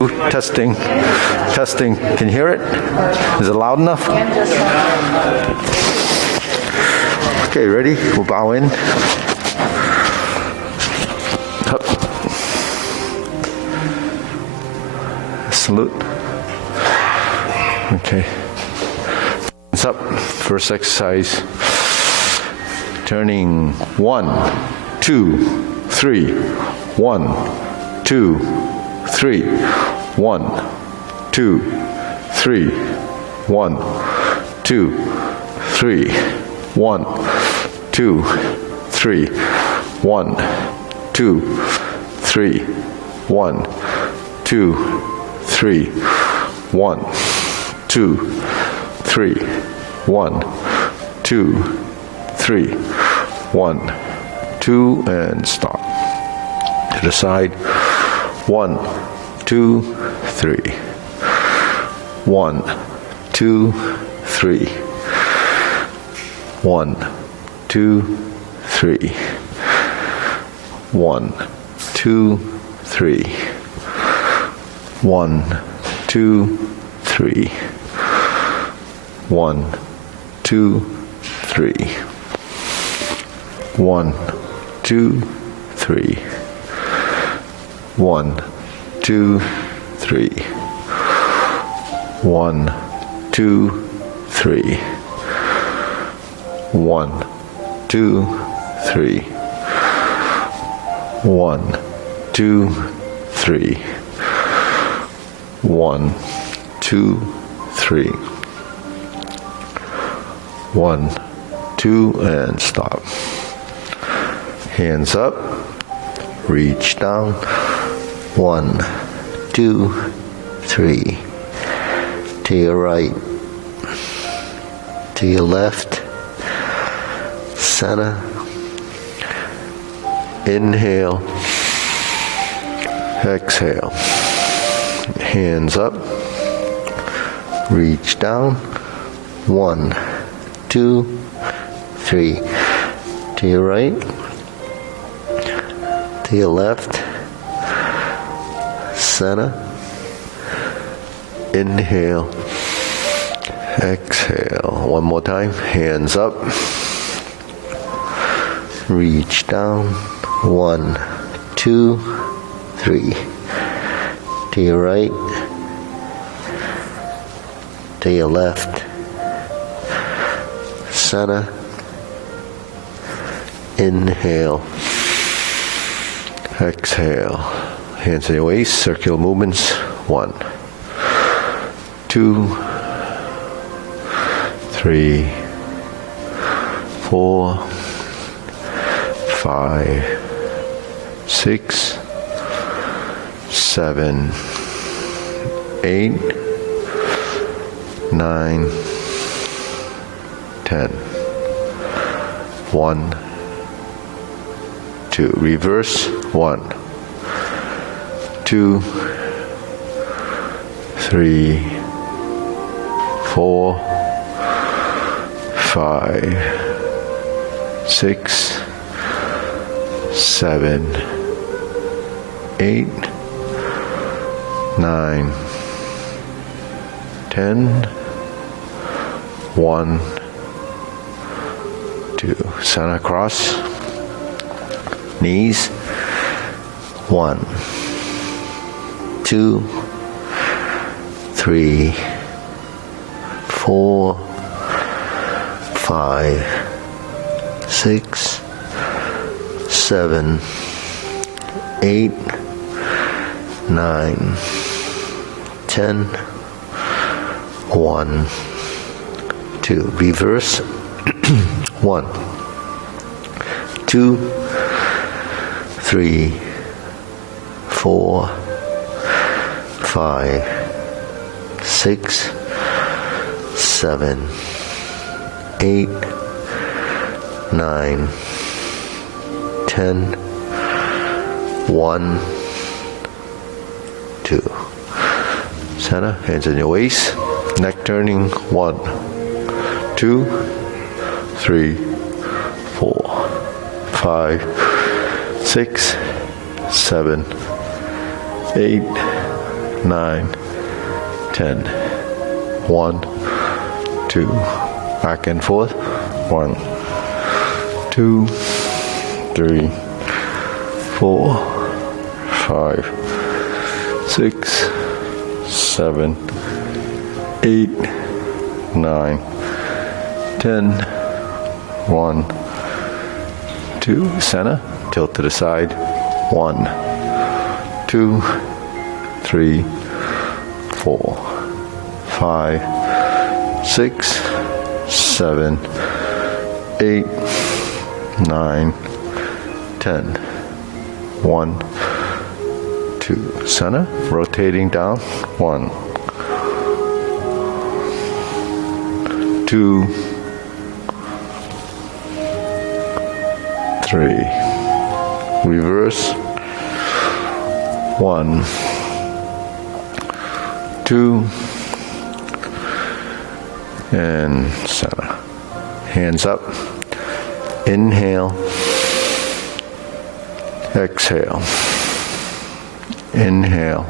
Testing. Testing. Can you hear it? Is it loud enough? Okay, ready? We'll bow in. Up. Salute. Okay. Hands up. First exercise. Turning 1, 2, 3. 1, 2, 3. 1, 2, 3. 1, 2, 3. 1, 2, 3. 1, 2, 3. 1, 2, 3. 1, 2, 3. 1, 2, 3. 1, 2, and stop. To the side. 1, 2, 3. 1, 2, 3. 1, 2, 3. 1, 2, 3. 1, 2, 3. 1, 2, 3. 1, 2, 3. 1, 2, 3. 1, 2, 3. 1, 2, 3. 1, 2, 3. 1, 2, 3. 1, 2, and stop. Hands up. Reach down. 1, 2, 3. To your right. To your left. Center. Inhale. Exhale. Hands up. Reach down. 1, 2, 3. To your right. To your left. Center. Inhale. Exhale. One more time. Hands up. Reach down. 1, 2, 3. To your right. To your left. Center. Inhale. Exhale. Hands in your waist. Circular movements. 1, 2, 3, 4, 5, 6, 7, 8, 9, 10. 1, 2. Reverse. 1, 2, 3, 4, 5, 6, 7, 8, 9, 10. 1, 2. Center cross. Knees. 1, 2, 3, 4, 5, 6, 7, 8, 9, 10. 1, 2. Reverse. 1, 2, 3, 4, 5, 6, 7, 8, 9, 10. 1, 2. Center. Hands in your waist. Neck turning. 1, 2, 3, 4, 5, 6, 7, 8, 9, 10. 1, 2. Back and forth. 1, 2, 3, 4, 5, 6, 7, 8, 9, 10. 1, 2. Center. Tilt to the side. 1, 2, 3, 4, 5, 6, 7, 8, 9, 10. 1, 2. Center. Rotating down. 1, 2, 3. Reverse. 1, 2, and center. Hands up. Inhale. Exhale. Inhale.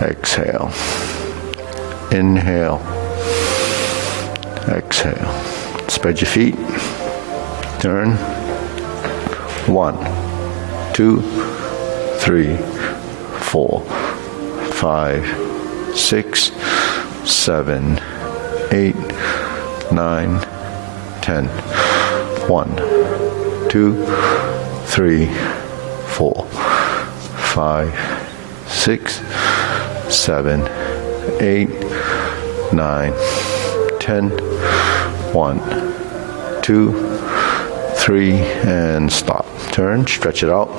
Exhale. Inhale. Exhale. Spread your feet. Turn. 1, 2, 3, 4, 5, 6, 7, 8, 9, 10. 1, 2, 3, 4, 5, 6, 7, 8, 9, 10. 1, 2, 3, and stop. Turn, stretch it out.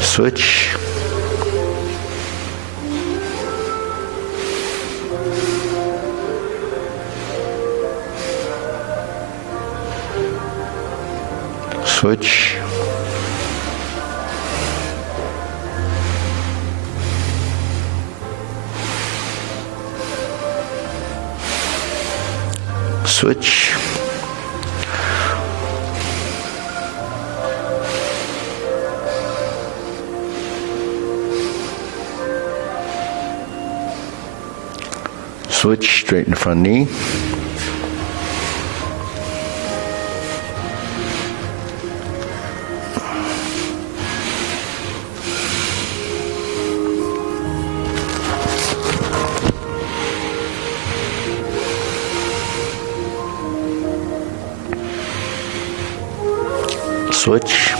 Switch. Switch. Switch. Switch, straighten the front knee. Switch.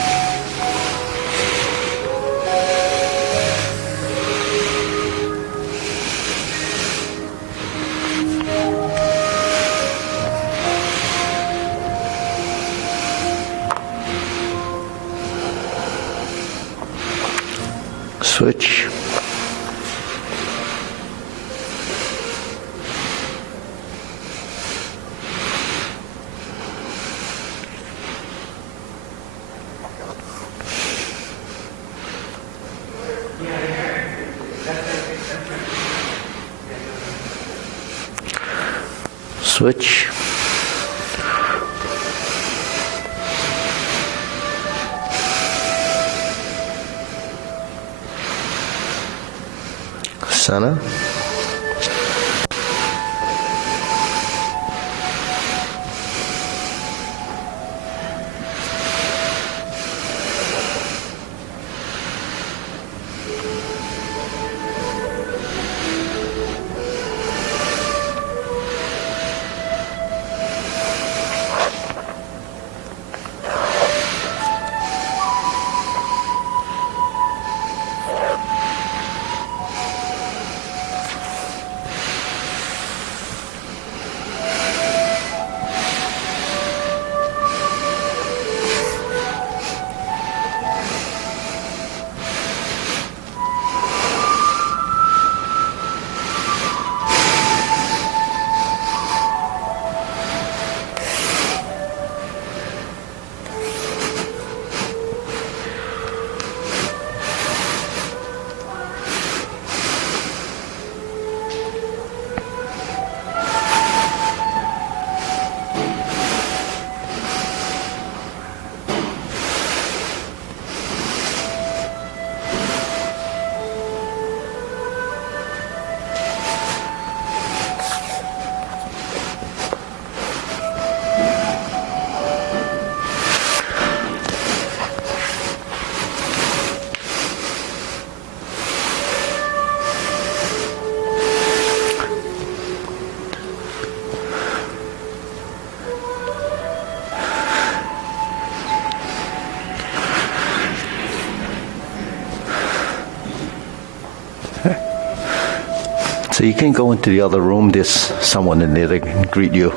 Switch. Switch. Center. So you can go into the other room, there's someone in there that can greet you.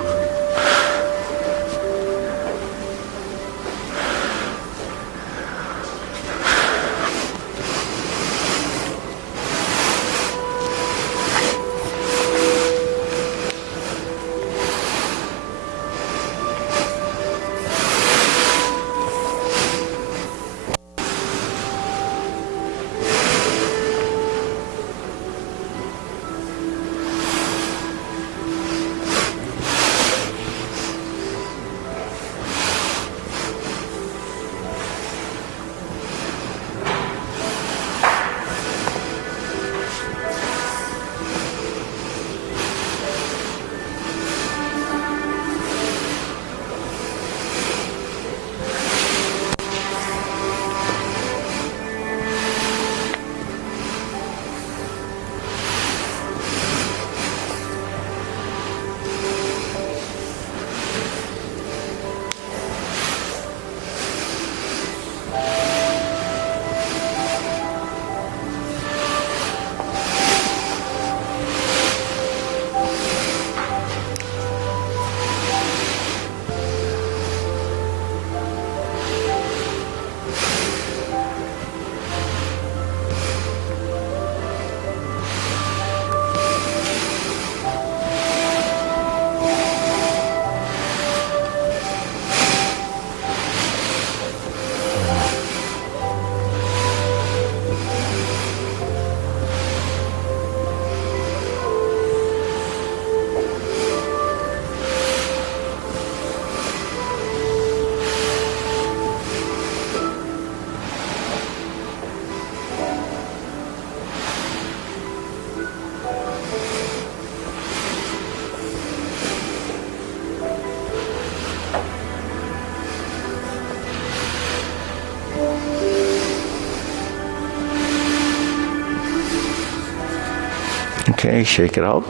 Okay, shake it out.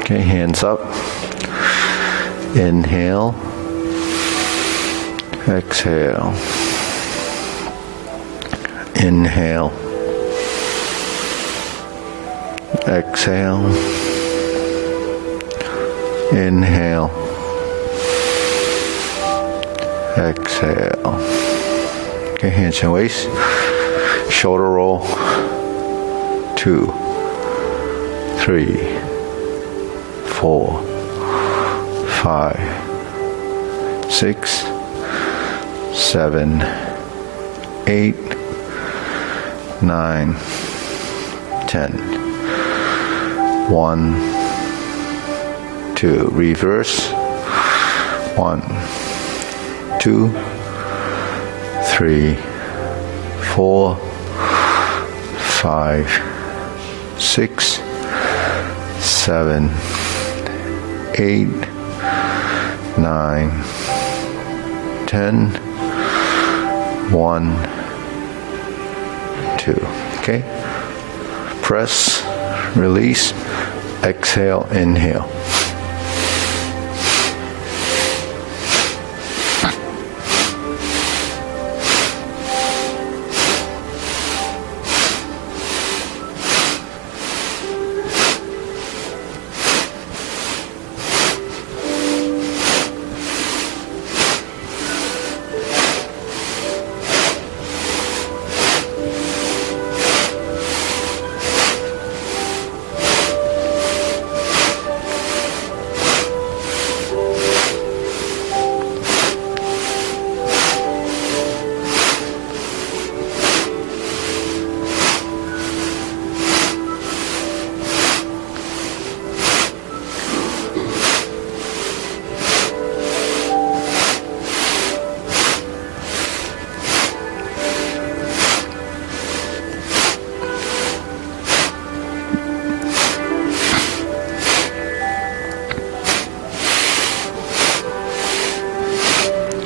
Okay, hands up. Inhale. Exhale. Inhale. Exhale. Inhale. Exhale. Okay, hands and waist. Shoulder roll. 2, 3, 4, 5, 6, 7, 8, 9, 10. 1, 2. Reverse. 1, 2, 3, 4, 5, 6, 7, 8, 9, 10. 1, 2. Okay? Press, release, exhale, inhale.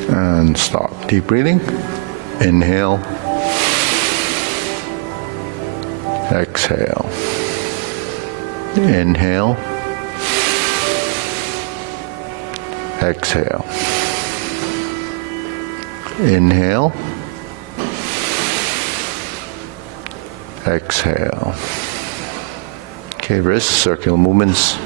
And stop. Deep breathing. Inhale. Exhale. Inhale. Exhale. Inhale. exhale. Okay, wrists, circular movements.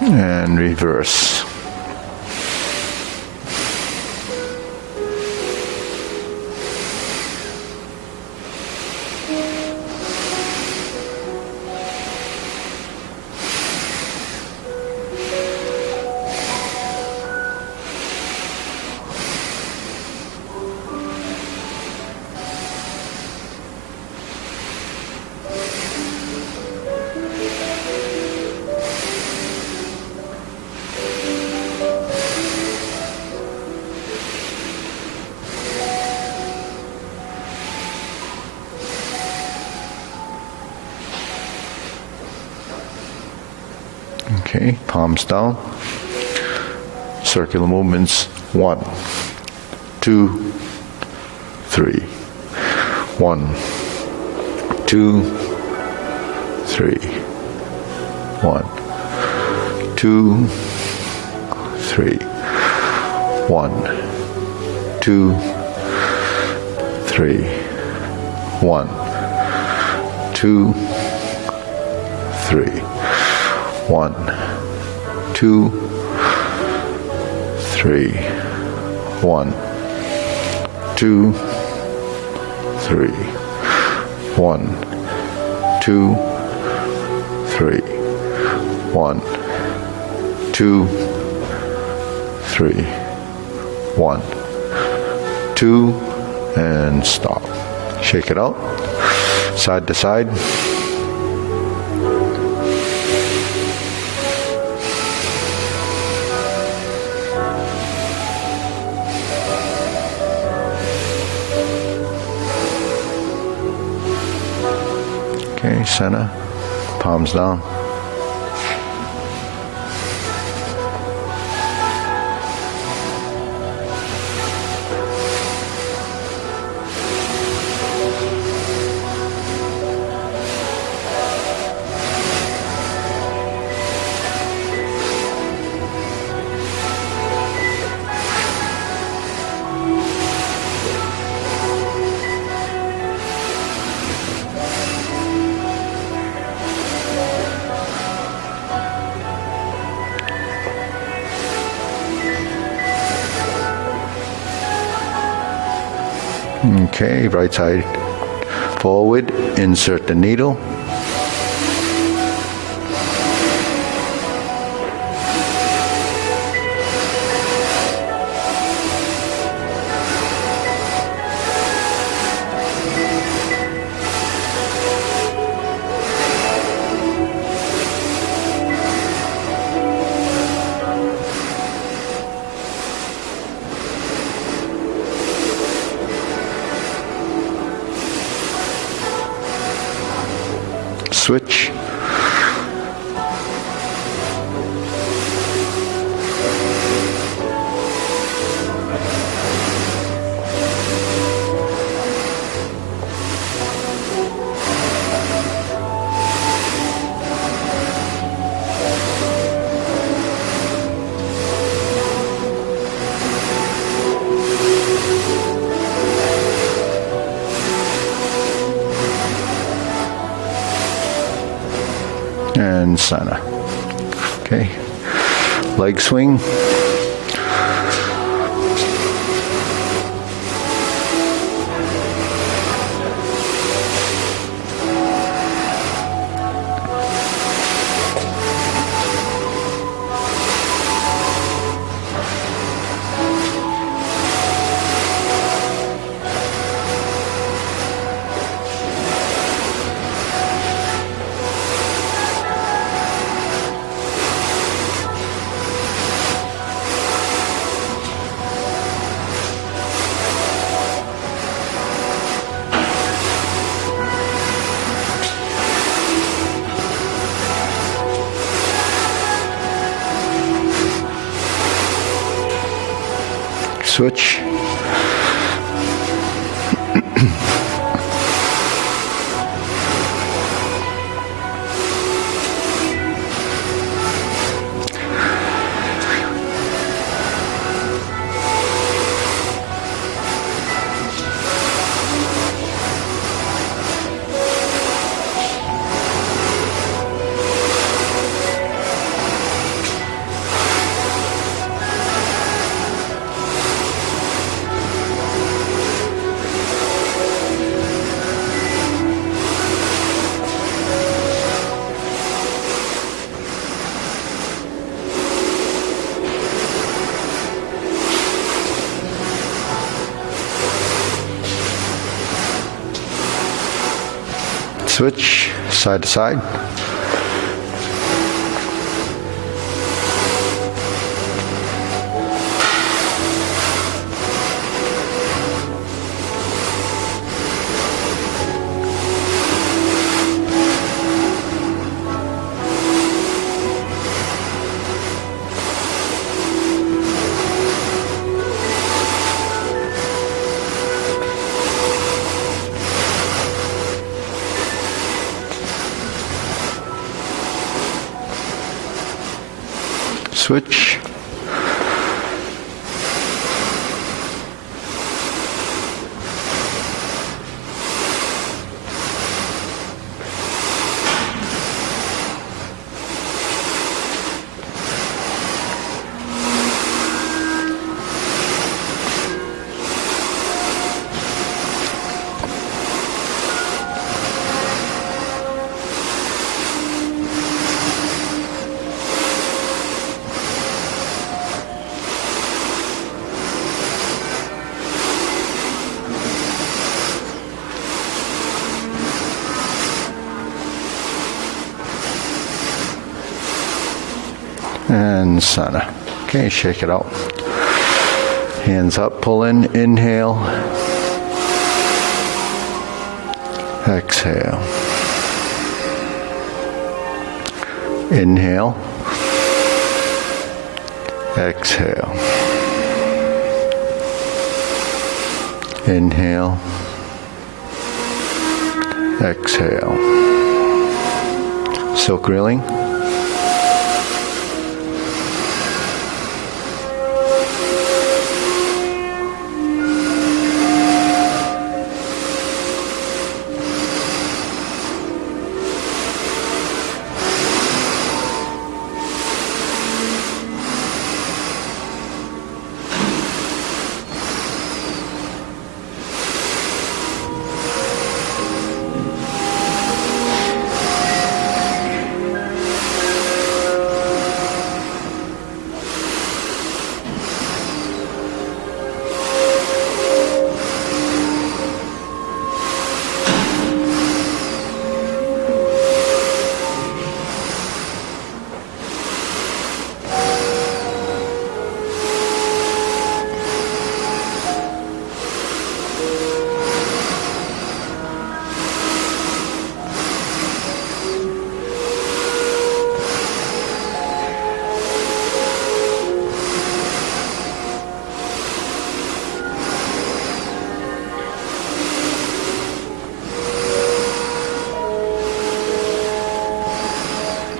And reverse. Okay, palms down. Circular movements. 1, 2, 3. 1, 2, 3. 1, 2, 3. 1, 2, 3. 1, 2, 3. 1, 2, 3. 1, 2, 3. 1, 2, 3. 1, 2, 3. 1, 2, and stop. Shake it out, side to side. Okay, center, palms down. Okay, right side forward, insert the needle. Switch. And center. Okay, leg swing. Switch. Switch side to side. Switch. And center. Okay, shake it out. Hands up, pull in, inhale. Exhale. Inhale. Exhale. Inhale. Exhale. Silk reeling.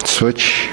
Switch.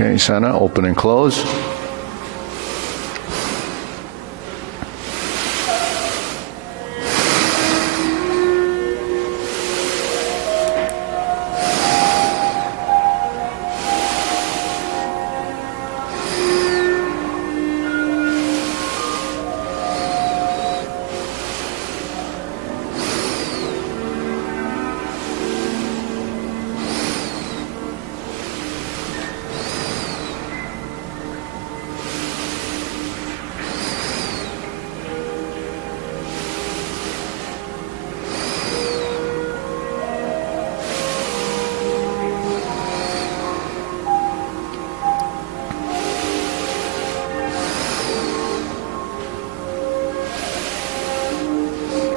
Okay, center, open and close.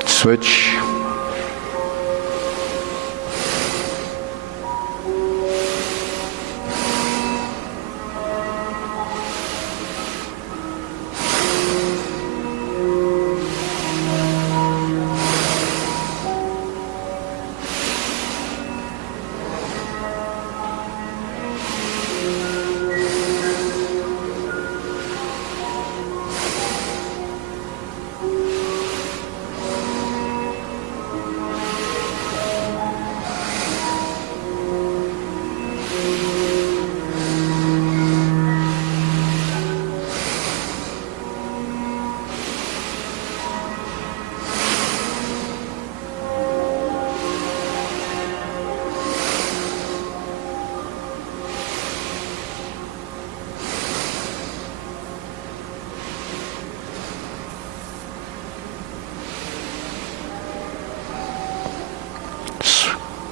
Switch.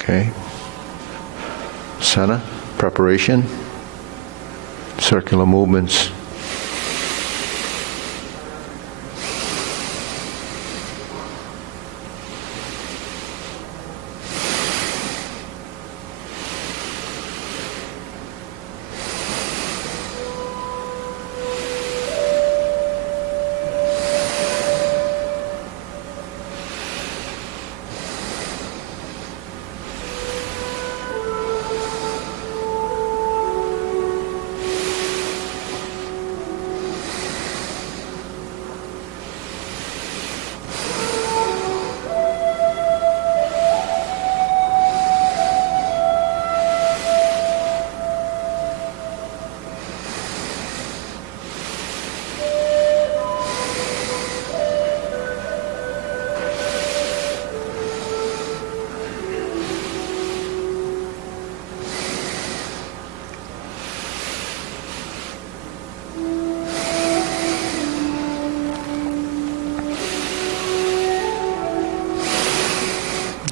Okay. Center, preparation, circular movements.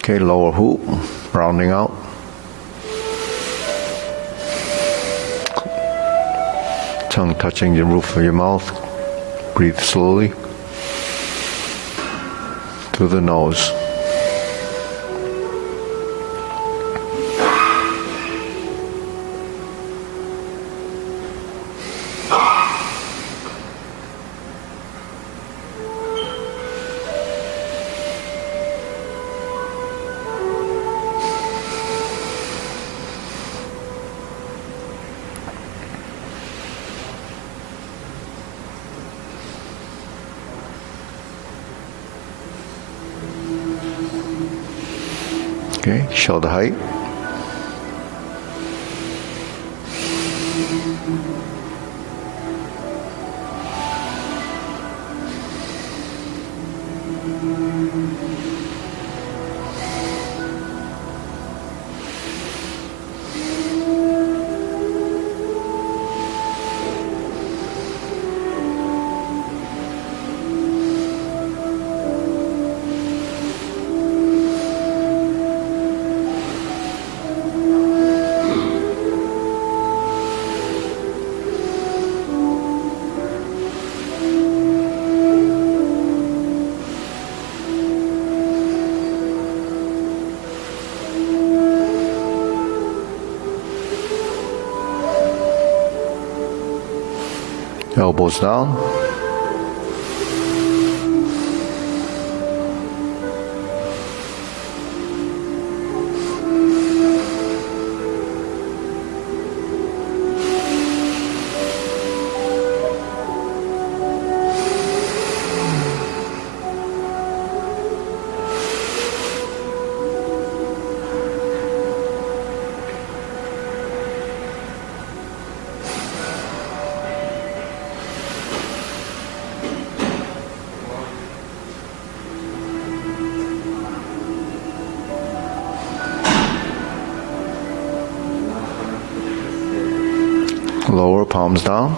Okay, lower hoop, rounding out. Tongue touching the roof of your mouth. Breathe slowly through the nose. Okay, shoulder height. Elbows down. palms down.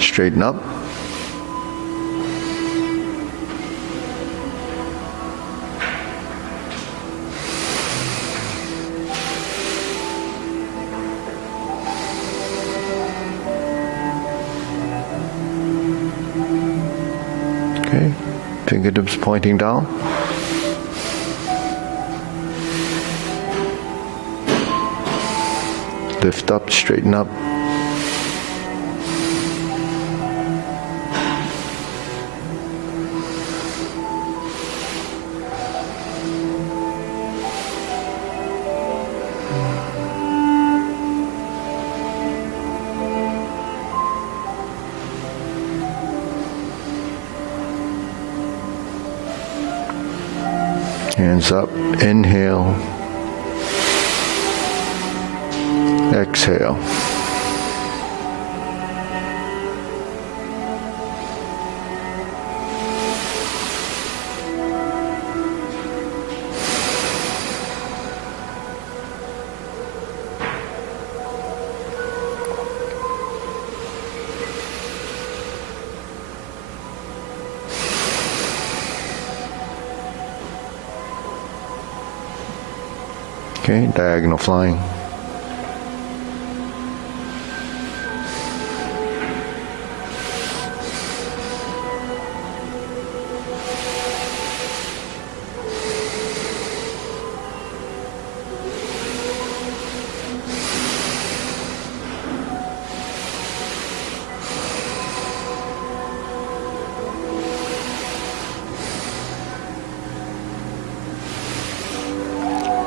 Straighten up. Okay, fingertips pointing down. Lift up, straighten up. Hands up, inhale, exhale. Okay, diagonal flying.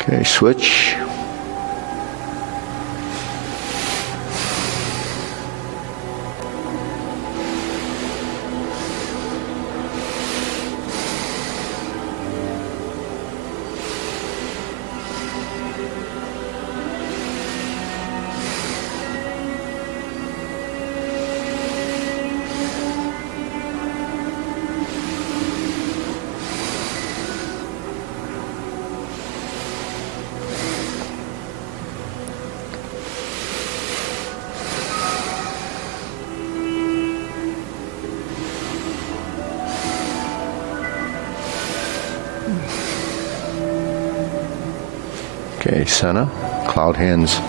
Okay, switch. Okay, center, cloud hands.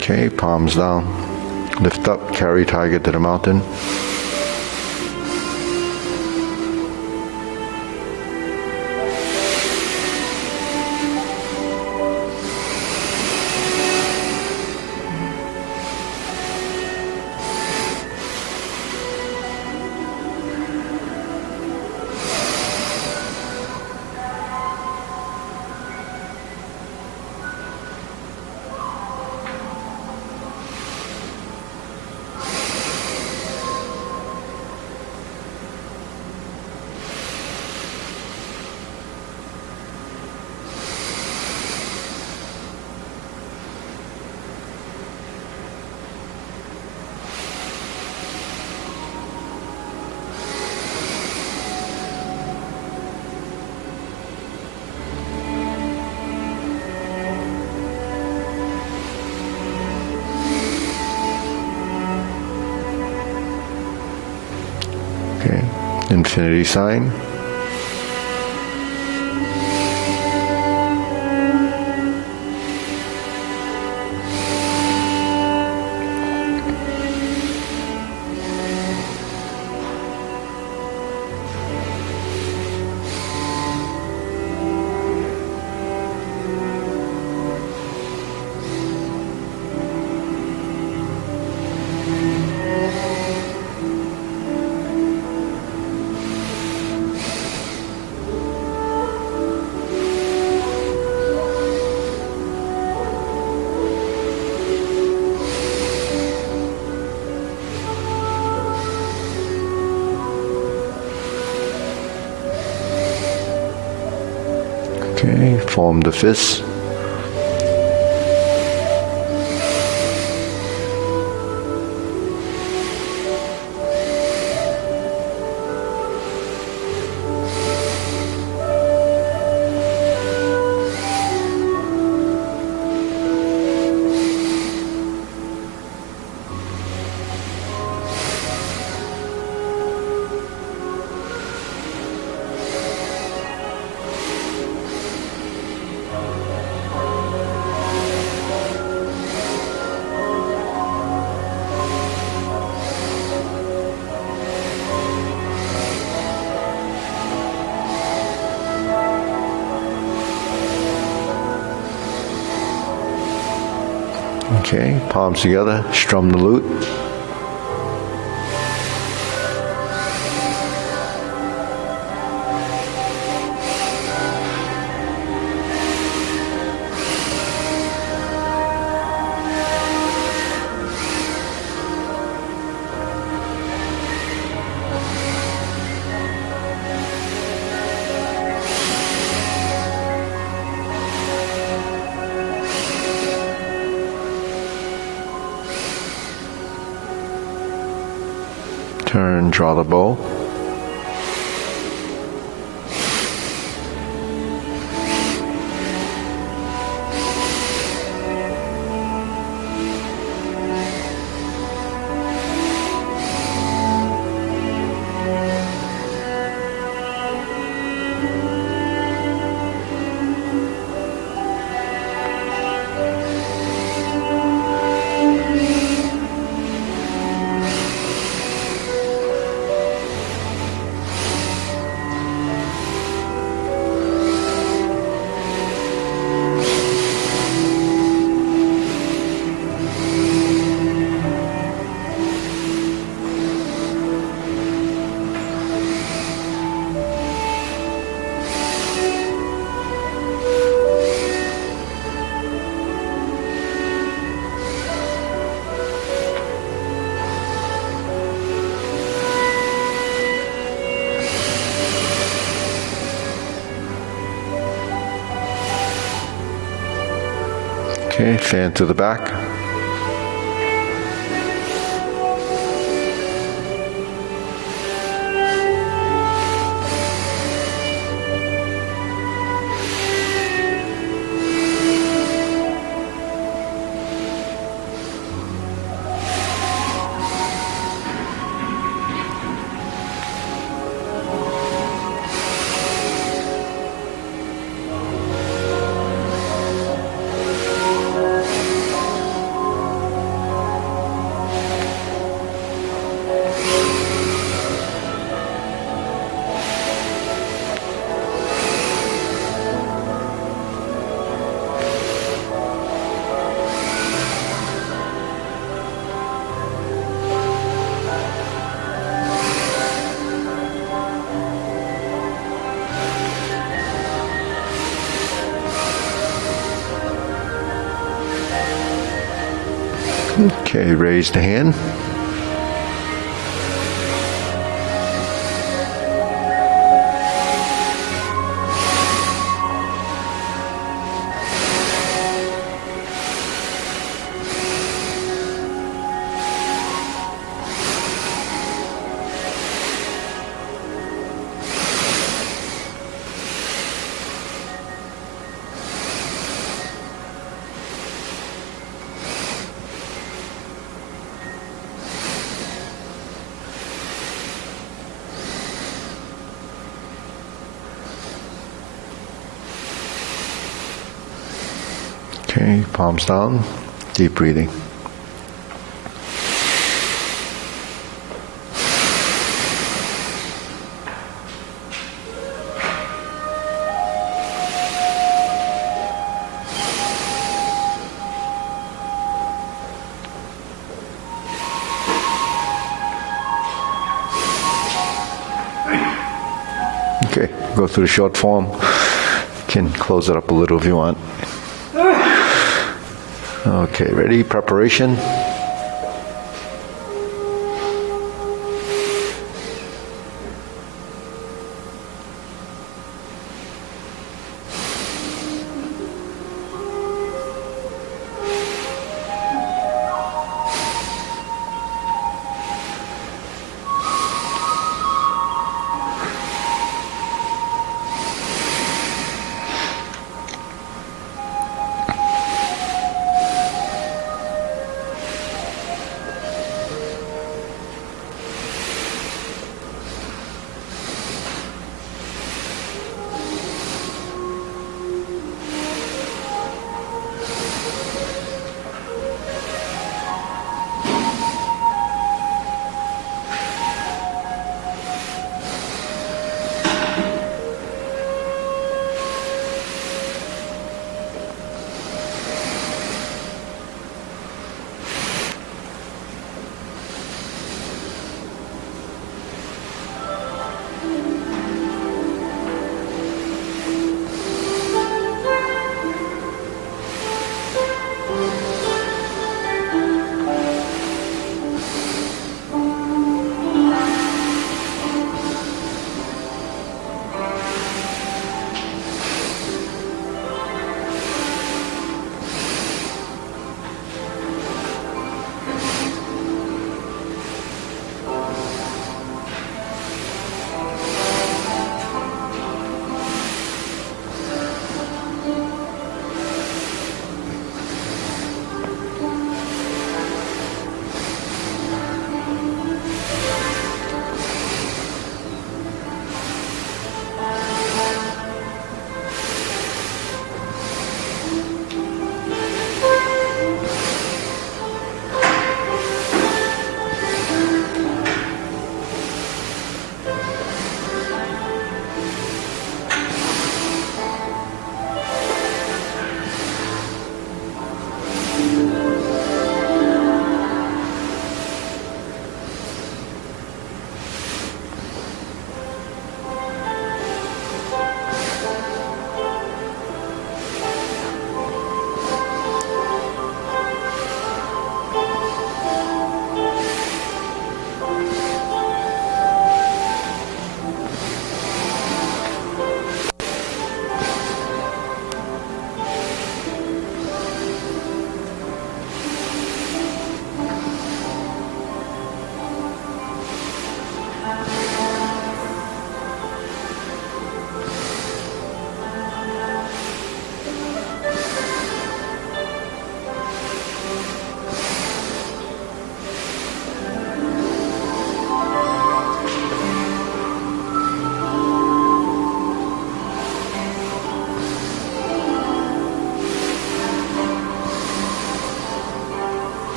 Okay, palms down. Lift up, carry tiger to the mountain. Okay, infinity sign. Okay, form the fist. Okay, palms together, strum the lute. Turn, draw the bow. Okay, fan to the back. Okay, raise the hand. Okay, palms down, deep breathing. Okay, go through the short form. You can close it up a little if you want. Okay, ready? Preparation.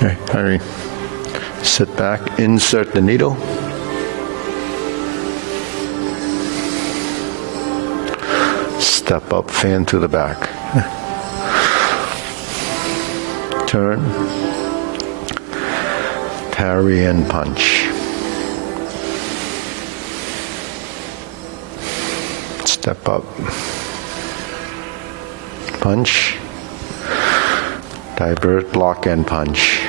Okay, Irene. Sit back, insert the needle. Step up, fan to the back. Turn. Parry and punch. Step up. Punch. Divert, block, and punch.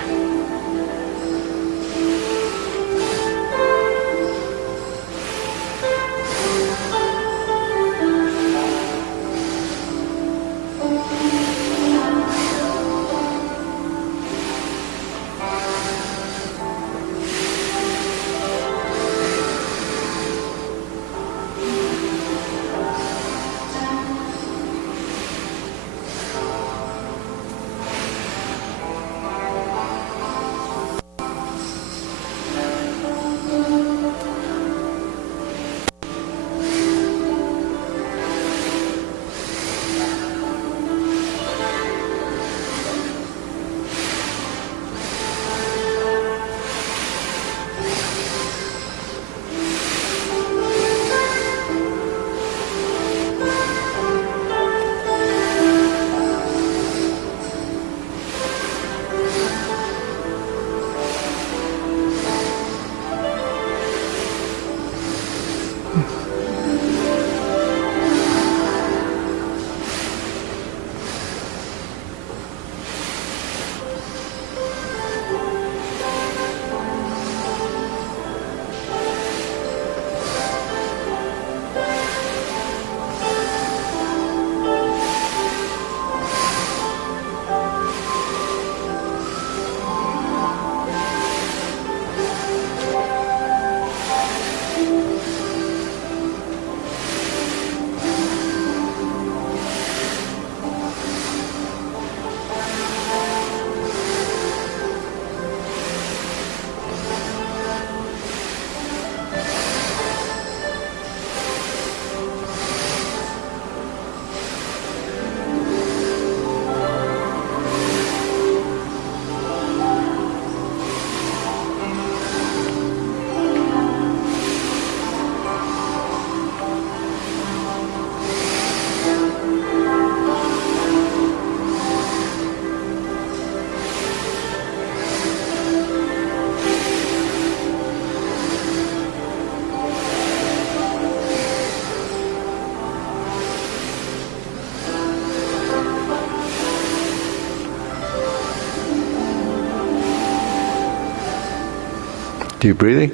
Deep breathing.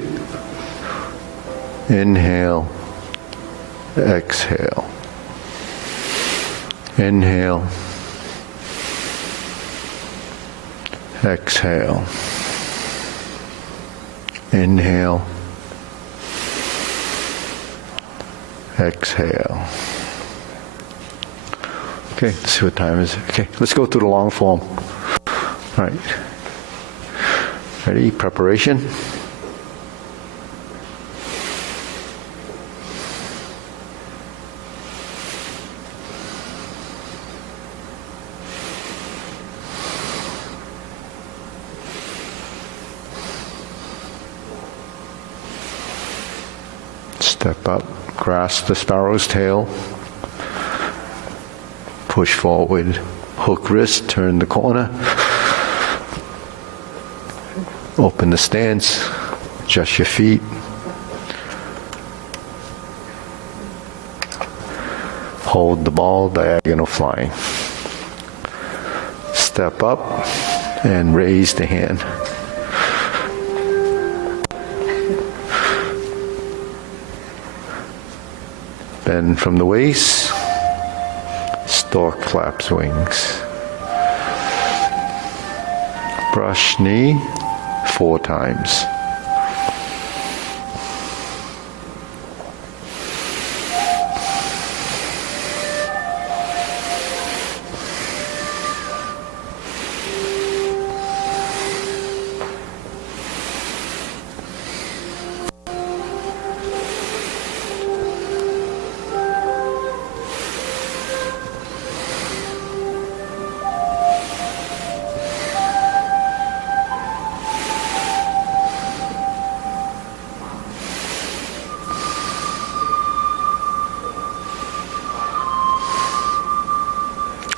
Inhale. Exhale. Inhale. Exhale. Inhale. Exhale. Okay, let's see what time is. Okay, let's go through the long form. All right. Ready? Preparation. Step up, grasp the sparrow's tail, push forward, hook wrist, turn the corner, open the stance, adjust your feet, hold the ball, diagonal flying. Step up and raise the hand. Bend from the waist, stork flaps wings. Brush knee 4 times.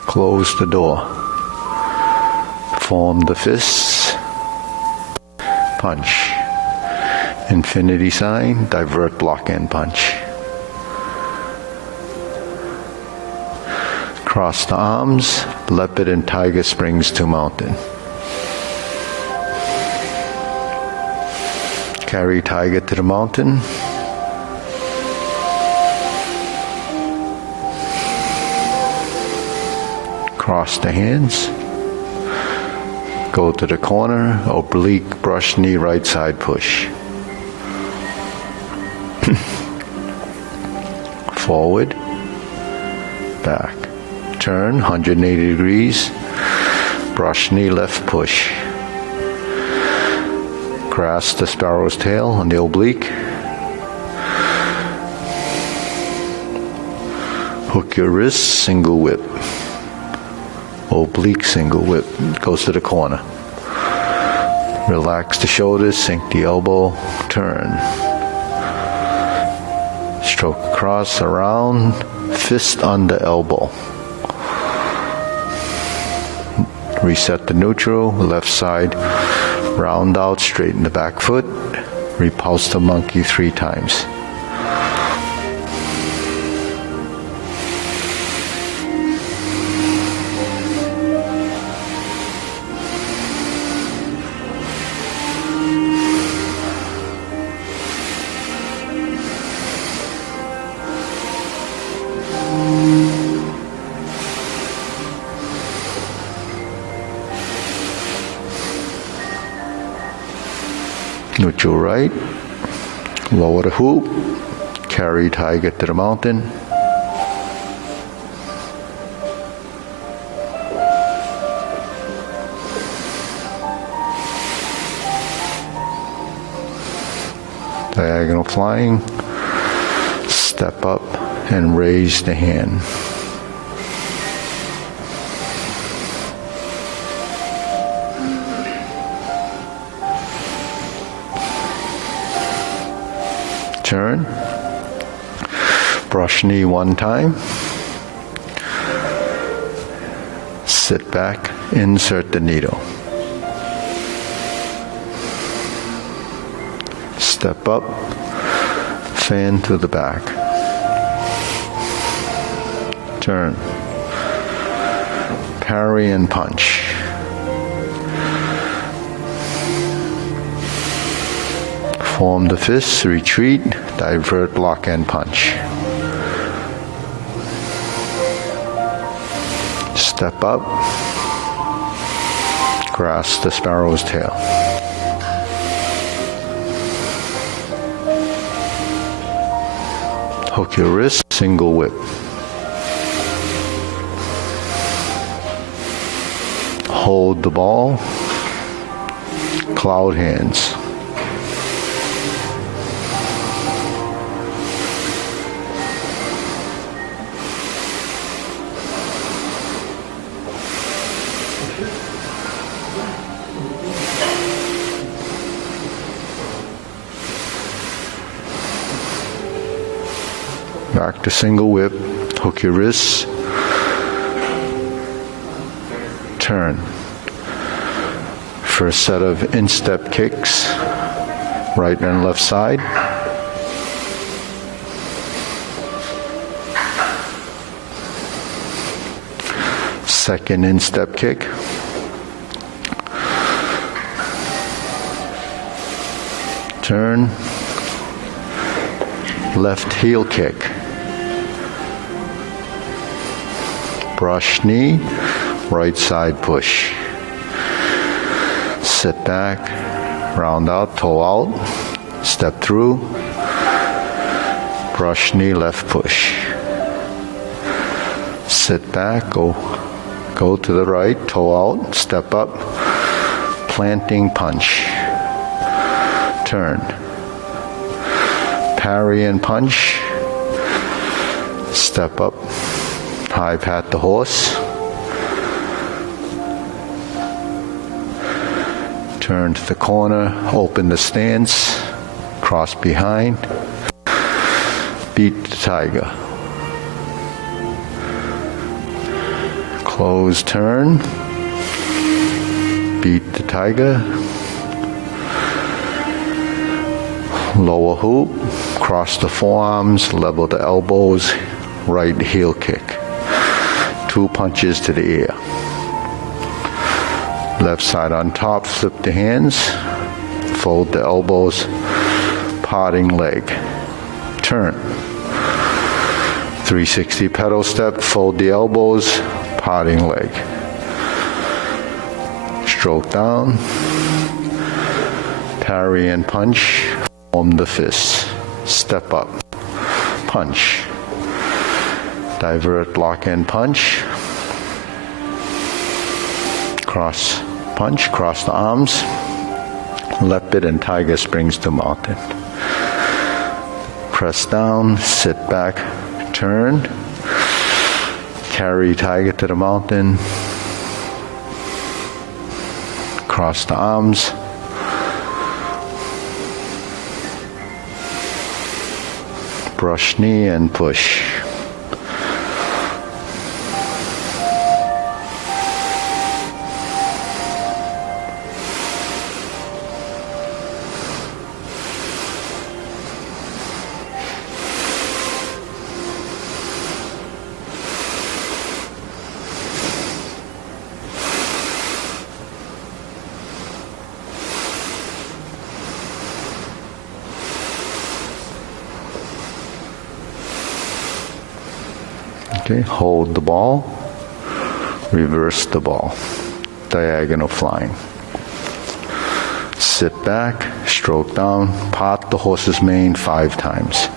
close the door. Form the fists, punch. Infinity sign, divert, block, and punch. Cross the arms, leopard and tiger springs to mountain. Carry tiger to the mountain. Cross the hands. Go to the corner, oblique, brush knee, right side push. Forward, back. Turn 180 degrees, brush knee, left push. Grasp the sparrow's tail on the oblique. Hook your wrist, single whip. Oblique, single whip. Goes to the corner. Relax the shoulders, sink the elbow, turn. Stroke across, around, fist under elbow. Reset the neutral, left side, round out, straighten the back foot, repulse the monkey 3 times. Neutral right, lower the hoop, carry tiger to the mountain. Diagonal flying, step up and raise the hand. Turn, brush knee 1 time, sit back, insert the needle. Step up, fan to the back. Turn, parry and punch. Form the fists, retreat, divert, block, and punch. Step up, grasp the sparrow's tail. Hook your wrist, single whip. Hold the ball, cloud hands. Back to single whip, hook your wrists, turn. First set of instep kicks, right and left side. Second instep kick. Turn. Left heel kick. Brush knee, right side push. Sit back, round out, toe out, step through, brush knee, left push. Sit back, go to the right, toe out, step up, planting punch. Turn. Parry and punch. Step up, high pat the horse. Turn to the corner, open the stance, cross behind, beat the tiger. Close, turn. Beat the tiger. Lower hoop. Cross the forearms. Level the elbows. Right heel kick. 2 punches to the ear. Left side on top. Flip the hands. Fold the elbows. Parting leg. Turn. 360 pedal step. Fold the elbows. Parting leg. Stroke down. Parry and punch. Form the fists. Step up. Punch. Divert, lock and punch. Cross, punch, cross the arms. Leopard and tiger springs to mountain. Press down, sit back, turn. Carry tiger to the mountain. Cross the arms. Brush knee and push. Okay, hold the ball, reverse the ball, diagonal flying. Sit back, stroke down, part the horse's mane 5 times.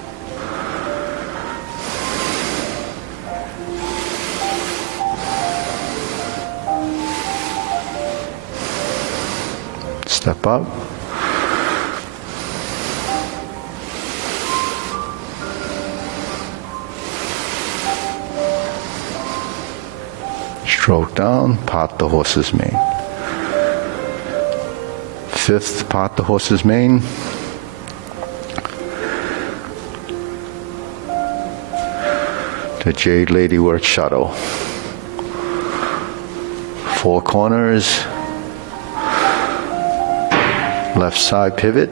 Step up. Stroke down, part the horse's mane. 5th, part the horse's mane. The Jade Lady work shuttle. 4 corners. Left side pivot.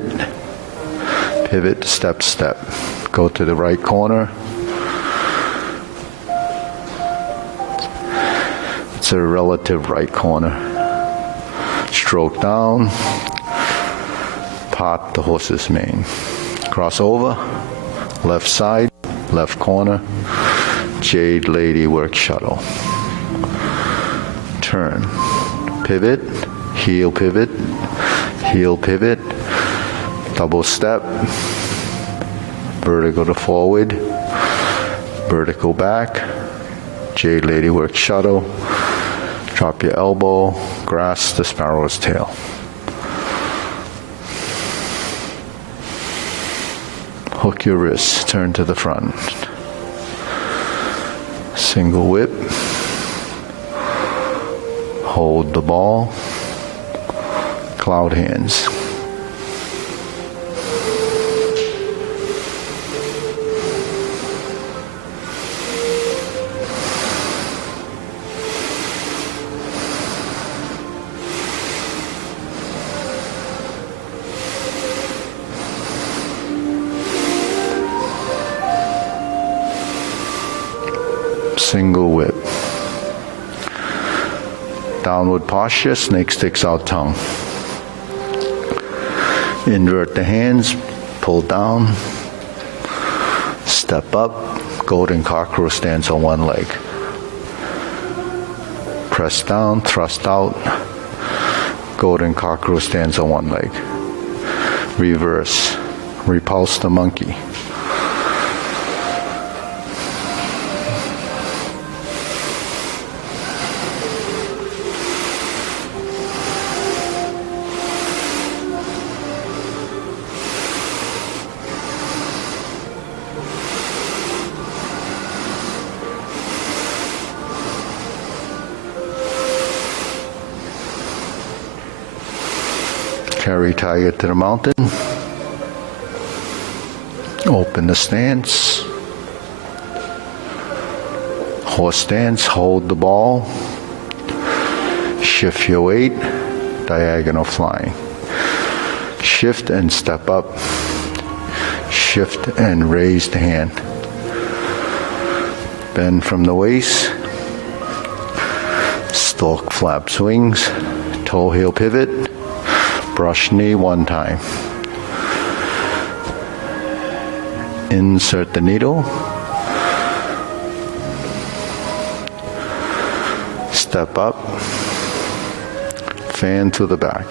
Pivot, step, step. Go to the right corner. It's a relative right corner. Stroke down. Part the horse's mane. Cross over. Left side. Left corner. Jade Lady work shuttle. Turn. Pivot. Heel pivot. Heel pivot. Double step. Vertical to forward. Vertical back. Jade Lady work shuttle. Drop your elbow, grasp the sparrow's tail. Hook your wrist, turn to the front. Single whip. Hold the ball. Cloud hands. Single whip. Downward posture, snake sticks out tongue. Invert the hands, pull down, step up, golden cockroach stance on one leg. Press down, thrust out, golden cockroach stance on one leg. Reverse, repulse the monkey. Carry tiger to the mountain. Open the stance. Horse stance, hold the ball. Shift your weight, diagonal flying. Shift and step up. Shift and raise the hand. Bend from the waist. Stork flap swings. Toe heel pivot. Brush knee one time. Insert the needle. Step up. Fan to the back.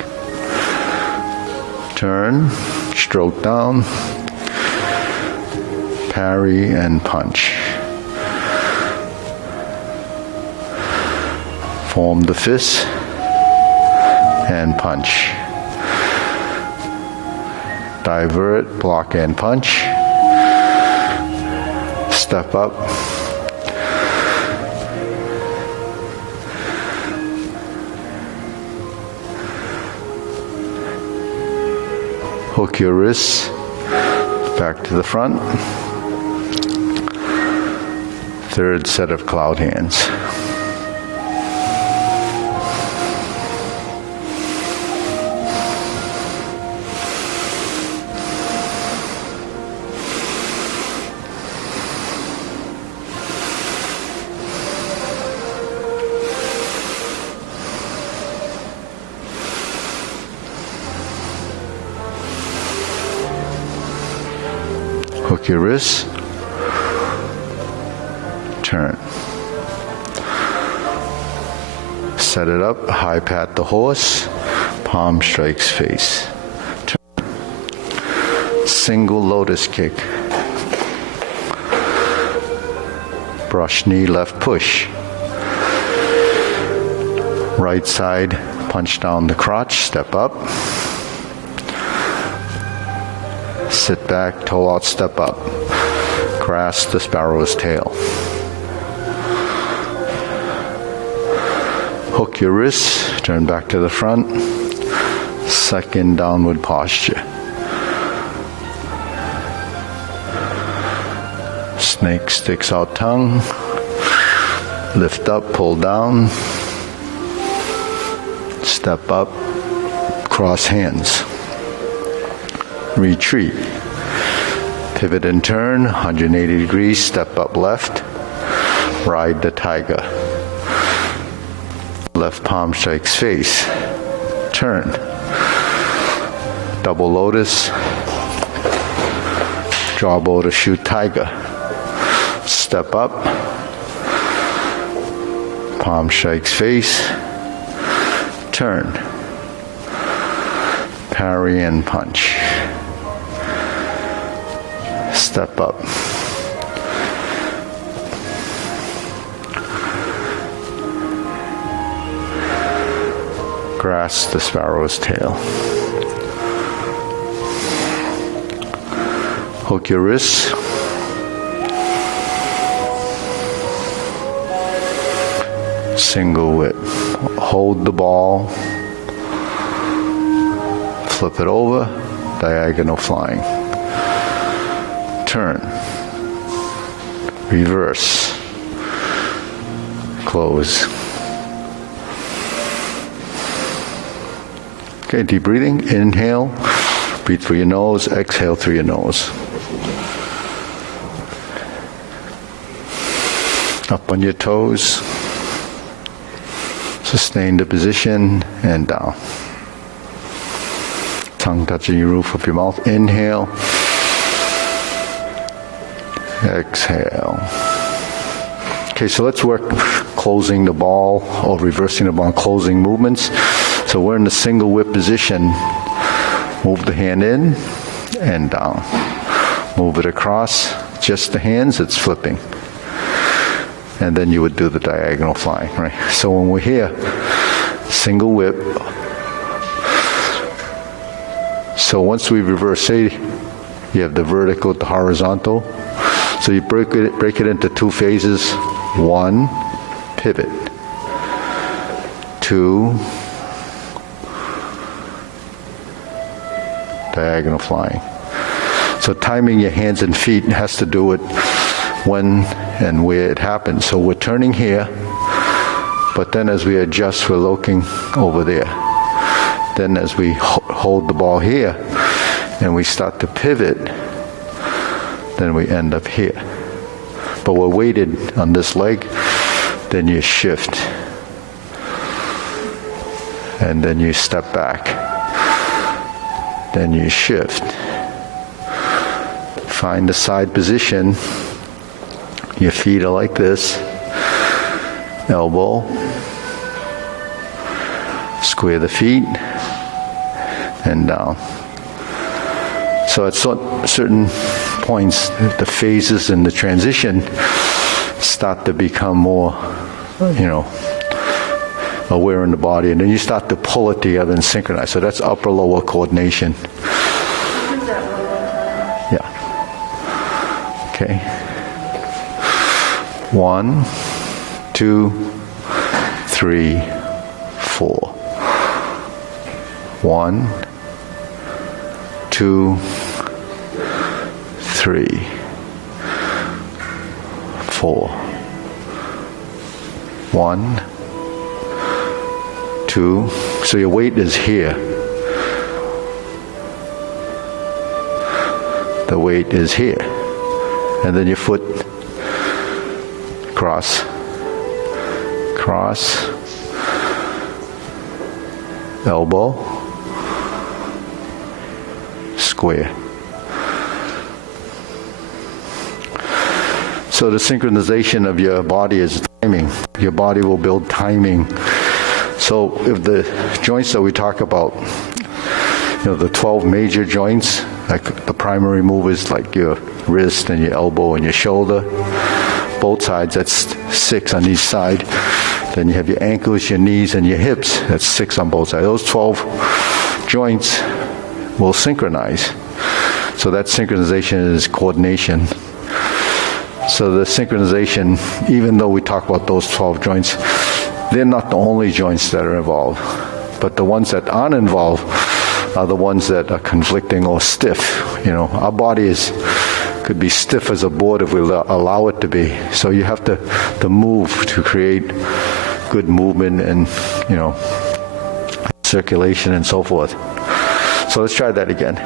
Turn. Stroke down. Parry and punch. Form the fist and punch. Divert, block and punch. Step up. Hook your wrists back to the front. Third set of cloud hands. Hook your wrists. Turn. Set it up, high pat the horse, palm strikes face. Turn. Single lotus kick. Brush knee, left push. Right side, punch down the crotch, step up. Sit back, toe out, step up. Grasp the sparrow's tail. Hook your wrists, turn back to the front. Second downward posture. Snake sticks out tongue. Lift up, pull down. Step up, cross hands. Retreat. Pivot and turn, 180 degrees, step up left. Ride the tiger. Left palm strikes face. Turn. Double lotus. Draw bow to shoot tiger. Step up. Palm strikes face. Turn. Parry and punch. Step up. Grasp the sparrow's tail. Hook your wrists. Single whip. Hold the ball. Flip it over. Diagonal flying. Turn. Reverse. Close. Okay, deep breathing. Inhale. Breathe through your nose. Exhale through your nose. Up on your toes. Sustain the position and down. Tongue touching the roof of your mouth. Inhale. Exhale. Okay, so let's work closing the ball or reversing the ball, closing movements. So we're in the single whip position. Move the hand in and down. Move it across. Just the hands, it's flipping. And then you would do the diagonal flying, right? So when we're here, single whip. So once we reverse, say you have the vertical, the horizontal. So you break it into two phases. One, pivot. Two, diagonal flying. So timing your hands and feet has to do with when and where it happens. So we're turning here, But then as we adjust, we're looking over there. Then as we hold the ball here and we start to pivot, then we end up here. But we're weighted on this leg, then you shift. And then you step back. Then you shift. Find the side position. Your feet are like this. Elbow. Square the feet. And down. So at certain points, the phases in the transition start to become more, aware in the body, and then you start to pull it together and synchronize. So that's upper-lower coordination. Yeah. Okay. 1, 2, 3, 4. 1, 2, 3, 4. 1, 2. So your weight is here. The weight is here. And then your foot cross, elbow, square. So the synchronization of your body is timing. Your body will build timing. So if the joints that we talk about, the 12 major joints, like the primary movers like your wrist and your elbow and your shoulder, both sides, that's 6 on each side. Then you have your ankles, your knees, and your hips, that's 6 on both sides. Those 12 joints will synchronize. So that synchronization is coordination. So the synchronization, even though we talk about those 12 joints, they're not the only joints that are involved. But the ones that aren't involved are the ones that are conflicting or stiff. Our body could be stiff as a board if we allow it to be. So you have to move to create good movement and, circulation and so forth. So let's try that again.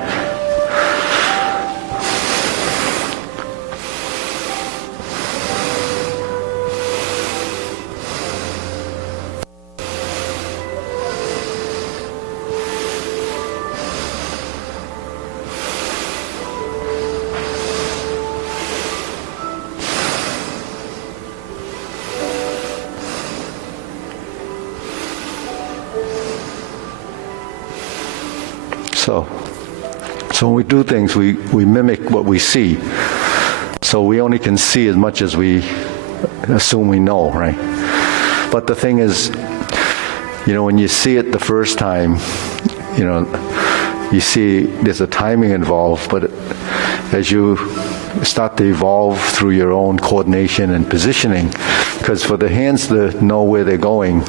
So when we do things, we mimic what we see. So we only can see as much as we assume we know, right? But the thing is, when you see it the first time, you see there's a timing involved, but as you start to evolve through your own coordination and positioning, because for the hands to know where they're going,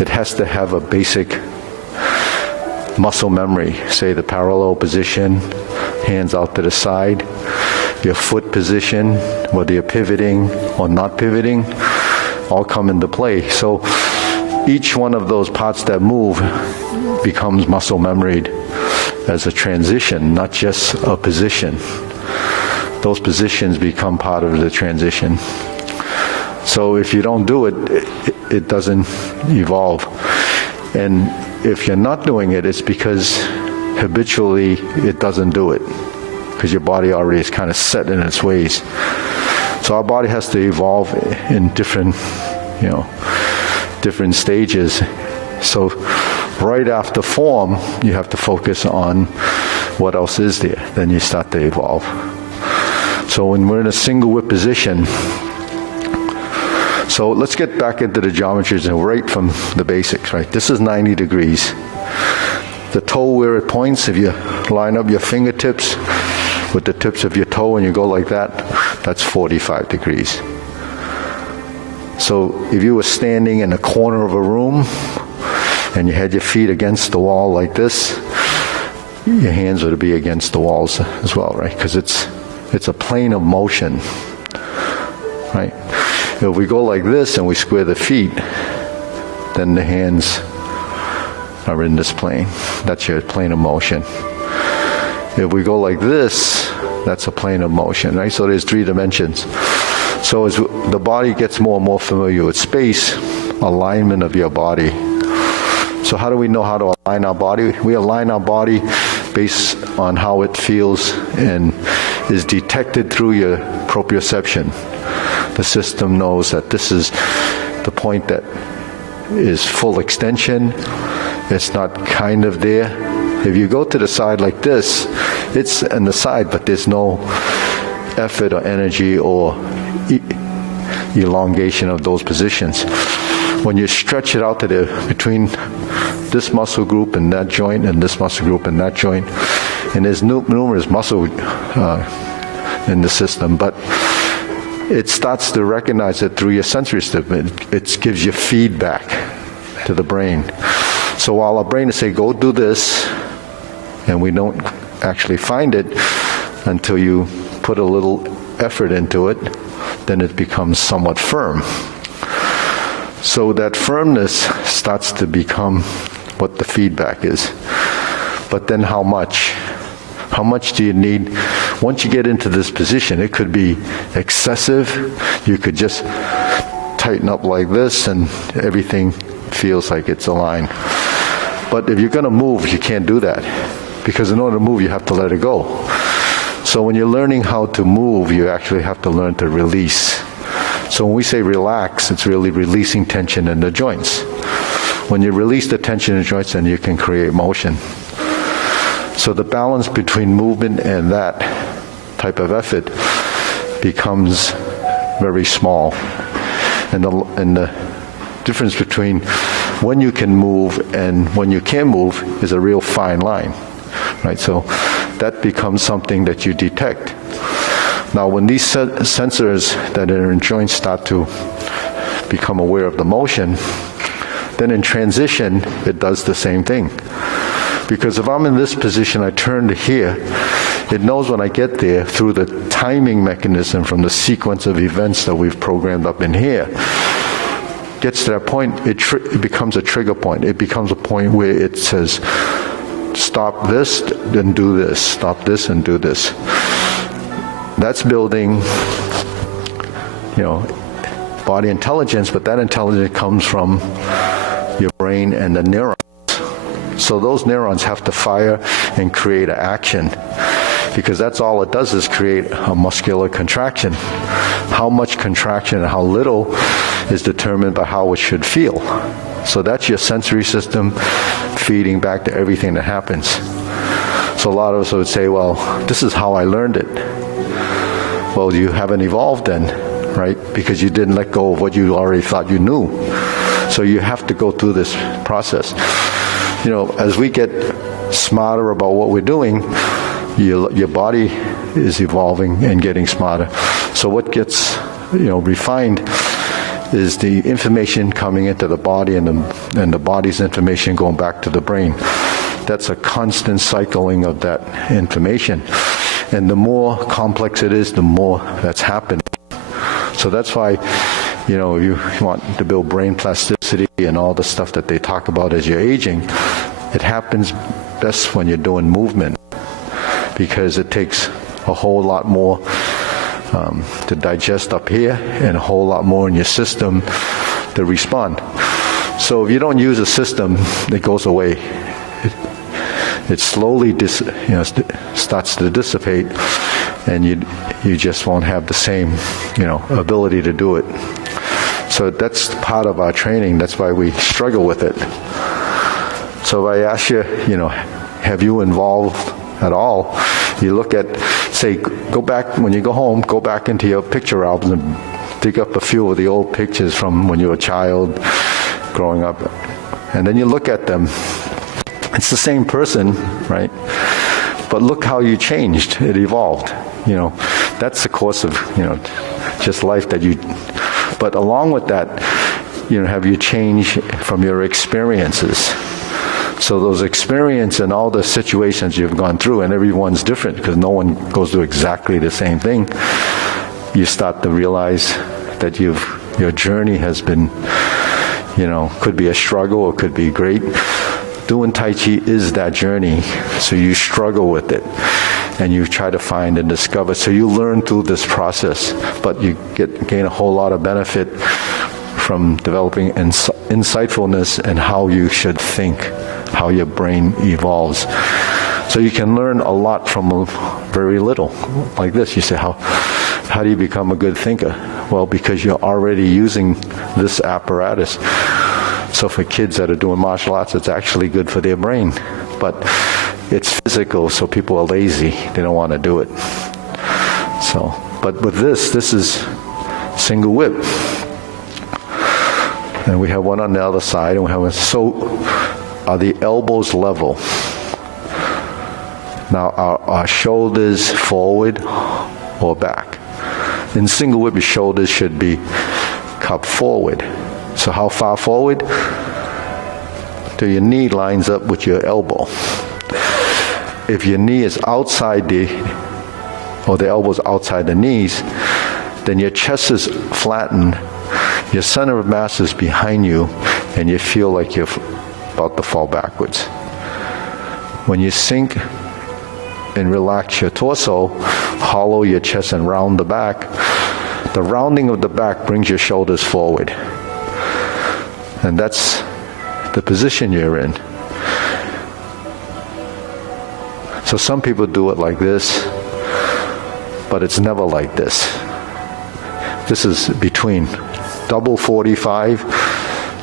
it has to have a basic muscle memory, say the parallel position, hands out to the side, your foot position, whether you're pivoting or not pivoting, all come into play. So each one of those parts that move becomes muscle memoried as a transition, not just a position. Those positions become part of the transition. So if you don't do it, it doesn't evolve. And if you're not doing it, it's because habitually it doesn't do it, because your body already is kind of set in its ways. So our body has to evolve in different stages. So right after form, you have to focus on what else is there. Then you start to evolve. So when we're in a single whip position, so let's get back into the geometries and right from the basics, right? This is 90 degrees. The toe where it points, if you line up your fingertips with the tips of your toe and you go like that, that's 45 degrees. So if you were standing in a corner of a room and you had your feet against the wall like this, your hands would be against the walls as well, right? Because it's a plane of motion, right? If we go like this and we square the feet, then the hands are in this plane. That's your plane of motion. If we go like this, that's a plane of motion, right? So there's 3 dimensions. So as the body gets more and more familiar with space, alignment of your body. So how do we know how to align our body? We align our body based on how it feels and is detected through your proprioception. The system knows that this is the point that is full extension. It's not kind of there. If you go to the side like this, it's on the side, but there's no effort or energy or elongation of those positions. When you stretch it out to between this muscle group and that joint and this muscle group and that joint, and there's numerous muscle in the system, but it starts to recognize it through your sensory system. It gives you feedback to the brain. So while our brain is saying, go do this, and we don't actually find it until you put a little effort into it, then it becomes somewhat firm. So that firmness starts to become what the feedback is. But then how much? How much do you need? Once you get into this position, it could be excessive. You could just tighten up like this and everything feels like it's aligned. But if you're going to move, you can't do that. Because in order to move, you have to let it go. So when you're learning how to move, you actually have to learn to release. So when we say relax, it's really releasing tension in the joints. When you release the tension in the joints, then you can create motion. So the balance between movement and that type of effort becomes very small. And the difference between when you can move and when you can't move is a real fine line, right? So that becomes something that you detect. Now, when these sensors that are in joints start to become aware of the motion, then in transition, it does the same thing. Because if I'm in this position, I turn to here, it knows when I get there through the timing mechanism from the sequence of events that we've programmed up in here, gets to that point, it becomes a trigger point. It becomes a point where it says, stop this, then do this. Stop this and do this. That's building, body intelligence, but that intelligence comes from your brain and the neurons. So those neurons have to fire and create an action, because that's all it does is create a muscular contraction. How much contraction and how little is determined by how it should feel. So that's your sensory system feeding back to everything that happens. So a lot of us would say, well, this is how I learned it. Well, you haven't evolved then, right? Because you didn't let go of what you already thought you knew. So you have to go through this process. As we get smarter about what we're doing, your body is evolving and getting smarter. So what gets, refined is the information coming into the body and the body's information going back to the brain. That's a constant cycling of that information. And the more complex it is, the more that's happening. So that's why, you want to build brain plasticity and all the stuff that they talk about as you're aging. It happens best when you're doing movement, because it takes a whole lot more to digest up here and a whole lot more in your system to respond. So if you don't use a system, it goes away. It slowly starts to dissipate, and you just won't have the same ability to do it. So that's part of our training. That's why we struggle with it. So if I ask you, have you involved at all? You look at, say, go back, when you go home, go back into your picture album and dig up a few of the old pictures from when you were a child, growing up. And then you look at them. It's the same person, right? But look how you changed. It evolved. That's the course of, just life that you... But along with that, have you changed from your experiences? So those experiences and all the situations you've gone through, and everyone's different because no one goes through exactly the same thing, you start to realize that your journey has been, could be a struggle or could be great. Doing Tai Chi is that journey. So you struggle with it and you try to find and discover. So you learn through this process, but you gain a whole lot of benefit from developing insightfulness and how you should think, how your brain evolves. So you can learn a lot from very little. Like this, you say, how do you become a good thinker? Well, because you're already using this apparatus. So for kids that are doing martial arts, it's actually good for their brain. But it's physical, so people are lazy. They don't want to do it. So, but with this is single whip. And we have one on the other side, and we have one. So are the elbows level? Now, are our shoulders forward or back? In single whip, your shoulders should be cupped forward. So how far forward? Till your knee lines up with your elbow. If your knee is outside the elbow's outside the knees, then your chest is flattened, your center of mass is behind you, and you feel like you're about to fall backwards. When you sink and relax your torso, hollow your chest and round the back, the rounding of the back brings your shoulders forward. And that's the position you're in. So some people do it like this, but it's never like this. This is between double 45,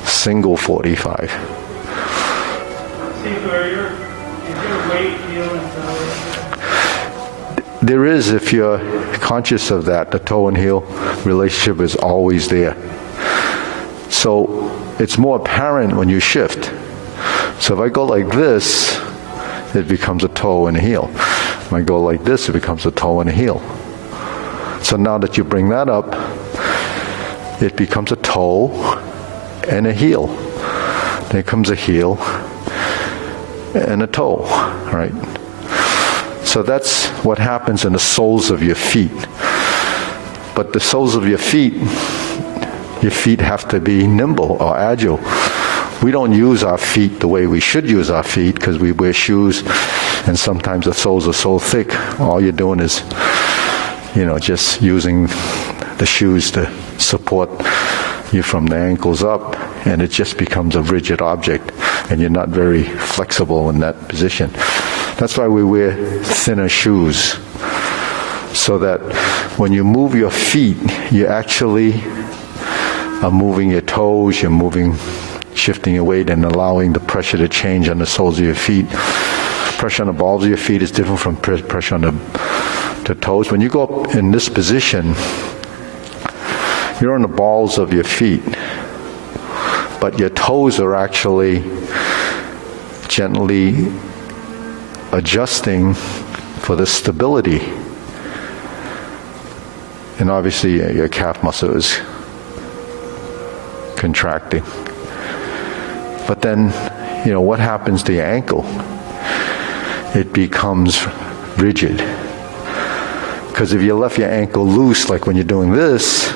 single 45. There is, if you're conscious of that, the toe and heel relationship is always there. So it's more apparent when you shift. So if I go like this, it becomes a toe and a heel. If I go like this, it becomes a toe and a heel. So now that you bring that up, it becomes a toe and a heel. Then it comes a heel and a toe, right? So that's what happens in the soles of your feet. But the soles of your feet have to be nimble or agile. We don't use our feet the way we should use our feet because we wear shoes and sometimes the soles are so thick. All you're doing is, just using the shoes to support you from the ankles up, and it just becomes a rigid object and you're not very flexible in that position. That's why we wear thinner shoes, so that when you move your feet, you actually are moving your toes, shifting your weight and allowing the pressure to change on the soles of your feet. Pressure on the balls of your feet is different from pressure on the toes. When you go up in this position, you're on the balls of your feet, but your toes are actually gently adjusting for the stability. And obviously your calf muscle is contracting. But then, what happens to your ankle? It becomes rigid. Because if you left your ankle loose, like when you're doing this,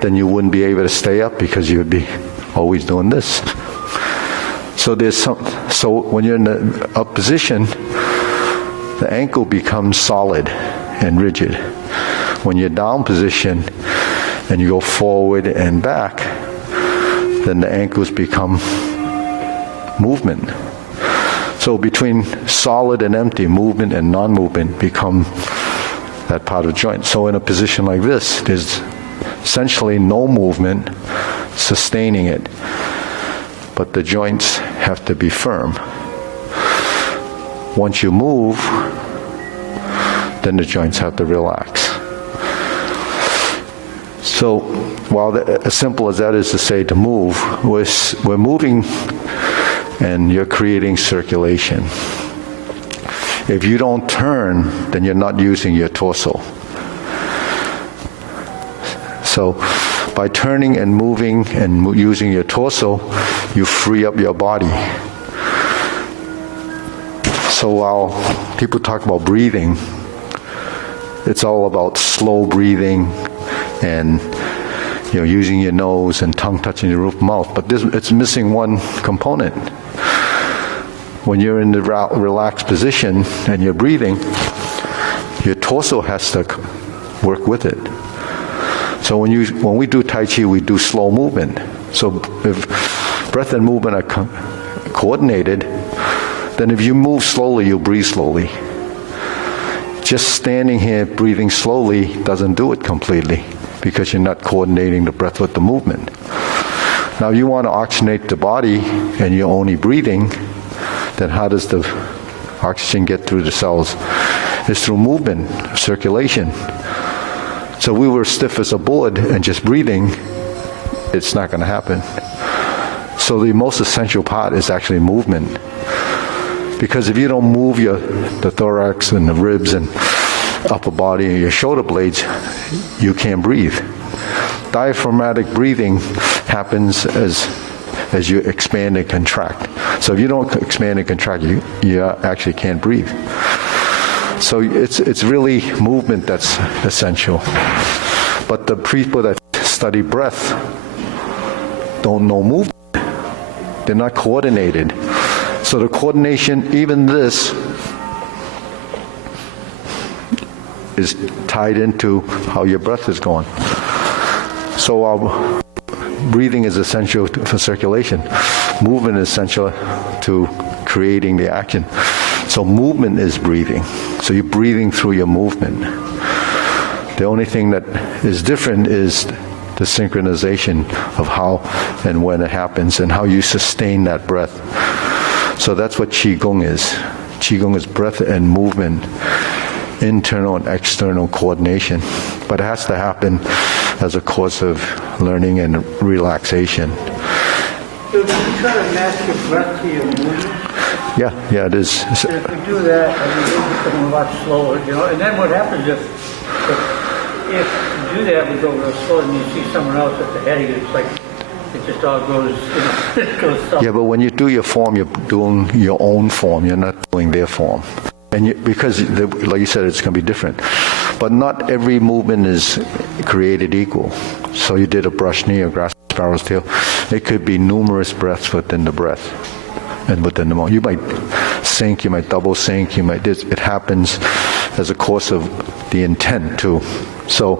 then you wouldn't be able to stay up because you would be always doing this. So when you're in the up position, the ankle becomes solid and rigid. When you're down position and you go forward and back, then the ankles become movement. So between solid and empty, movement and non-movement become that part of the joint. So in a position like this, there's essentially no movement sustaining it, but the joints have to be firm. Once you move, then the joints have to relax. So while as simple as that is to say to move, we're moving and you're creating circulation. If you don't turn, then you're not using your torso. So by turning and moving and using your torso, you free up your body. So while people talk about breathing, it's all about slow breathing and using your nose and tongue touching the roof of the mouth. But it's missing one component. When you're in the relaxed position and you're breathing, your torso has to work with it. So when we do Tai Chi, we do slow movement. So if breath and movement are coordinated, then if you move slowly, you'll breathe slowly. Just standing here breathing slowly doesn't do it completely because you're not coordinating the breath with the movement. Now you want to oxygenate the body and you're only breathing, then how does the oxygen get through the cells? It's through movement, circulation. So we were stiff as a board and just breathing, it's not going to happen. So the most essential part is actually movement. Because if you don't move the thorax and the ribs and upper body and your shoulder blades, you can't breathe. Diaphragmatic breathing happens as you expand and contract. So if you don't expand and contract, you actually can't breathe. So it's really movement that's essential. But the people that study breath don't know movement. They're not coordinated. So the coordination, even this, is tied into how your breath is going. So our breathing is essential for circulation. Movement is essential to creating the action. So movement is breathing. So you're breathing through your movement. The only thing that is different is the synchronization of how and when it happens and how you sustain that breath. So that's what Qigong is. Qigong is breath and movement, internal and external coordination. But it has to happen as a course of learning and relaxation. So do you try to match your breath to your movement? Yeah, it is. So if we do that, we become a lot slower, And then what happens if you do that, we go real slow, and you see someone else at the head of you, it's like it just all goes, it goes south. Yeah, but when you do your form, you're doing your own form. You're not doing their form. And because, like you said, it's going to be different. But not every movement is created equal. So you did a brush knee or grass sparrow's tail. It could be numerous breaths within the breath and within the moment. You might sink, you might double sink, it happens as a course of the intent too. So,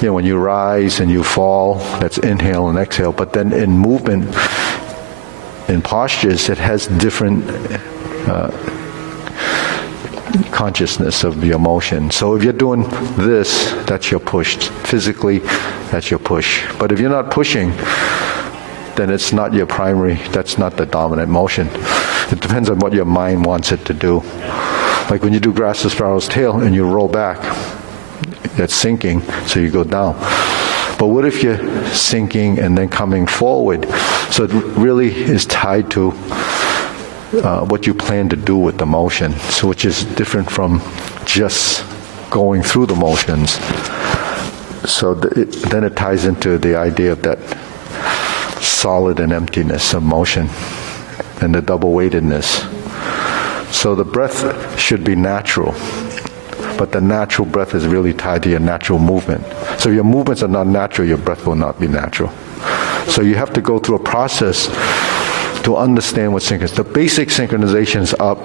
when you rise and you fall, that's inhale and exhale. But then in movement, in postures, it has different consciousness of the emotion. So if you're doing this, that's your push. Physically, that's your push. But if you're not pushing, then it's not your primary, that's not the dominant motion. It depends on what your mind wants it to do. Like when you do grass to sparrow's tail and you roll back, that's sinking, so you go down. But what if you're sinking and then coming forward? So it really is tied to what you plan to do with the motion, so which is different from just going through the motions. So then it ties into the idea of that solid and emptiness of motion and the double weightedness. So the breath should be natural, but the natural breath is really tied to your natural movement. So if your movements are not natural, your breath will not be natural. So you have to go through a process to understand what synchronization is. The basic synchronization is up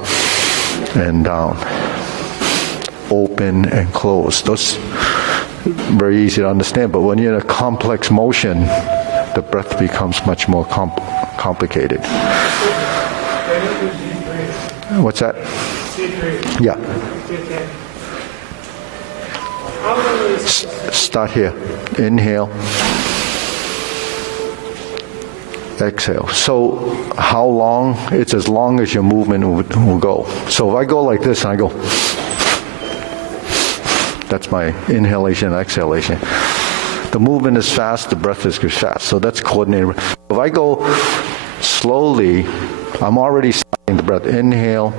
and down, open and close. Those very easy to understand, but when you're in a complex motion, the breath becomes much more complicated. What's that? Yeah. Start here. Inhale. Exhale. So how long? It's as long as your movement will go. So if I go like this and I go, that's my inhalation and exhalation. The movement is fast, the breath is fast. So that's coordinated. If I go slowly, I'm already starting the breath. Inhale.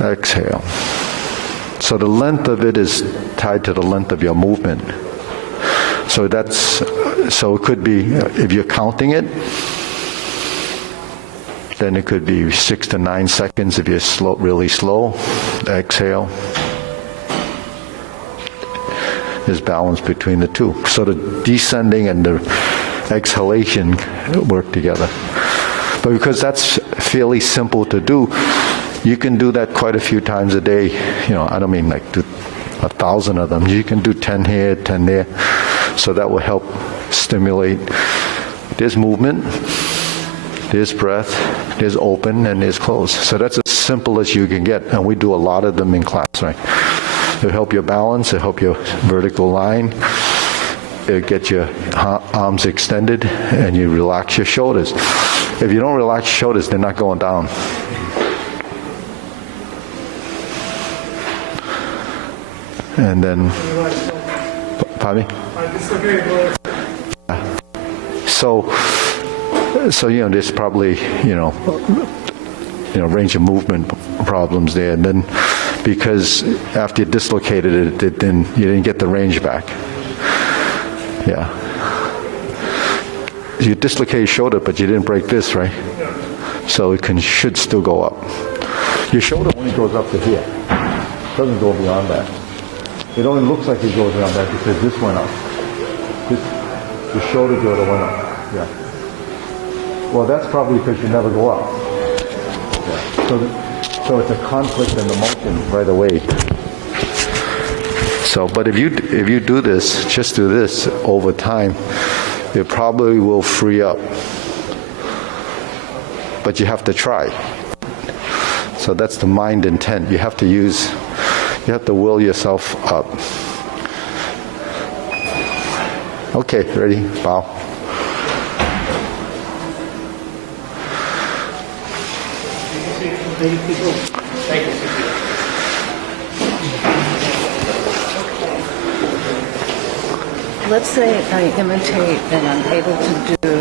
Exhale. So the length of it is tied to the length of your movement. So it could be, if you're counting it, then it could be 6 to 9 seconds if you're really slow. Exhale. is balance between the two. So the descending and the exhalation work together. But because that's fairly simple to do, you can do that quite a few times a day. I don't mean like do 1,000 of them. You can do 10 here, 10 there. So that will help stimulate. There's movement, there's breath, there's open, and there's close. So that's as simple as you can get. And we do a lot of them in class, right? It'll help your balance, it'll help your vertical line, it'll get your arms extended, and you relax your shoulders. If you don't relax your shoulders, they're not going down. And then, pardon me? So there's probably, range of movement problems there. And then, because after you dislocated it, then you didn't get the range back. Yeah. You dislocated your shoulder, but you didn't break this, right? So it should still go up. Your shoulder only goes up to here. It doesn't go beyond that. It only looks like it goes beyond that because this went up. The shoulder girdle went up. Yeah. Well, that's probably because you never go up. Yeah. So it's a conflict in the motion right away. So, but if you do this, just do this over time, it probably will free up. But you have to try. So that's the mind intent. You have to will yourself up. Okay, ready? Bow. Let's say I imitate and I'm able to do.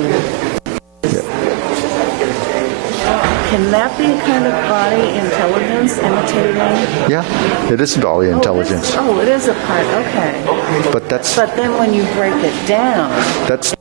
Can that be a kind of body intelligence, imitating? Yeah, it is body intelligence. It is a part, okay. But then when you break it down. That's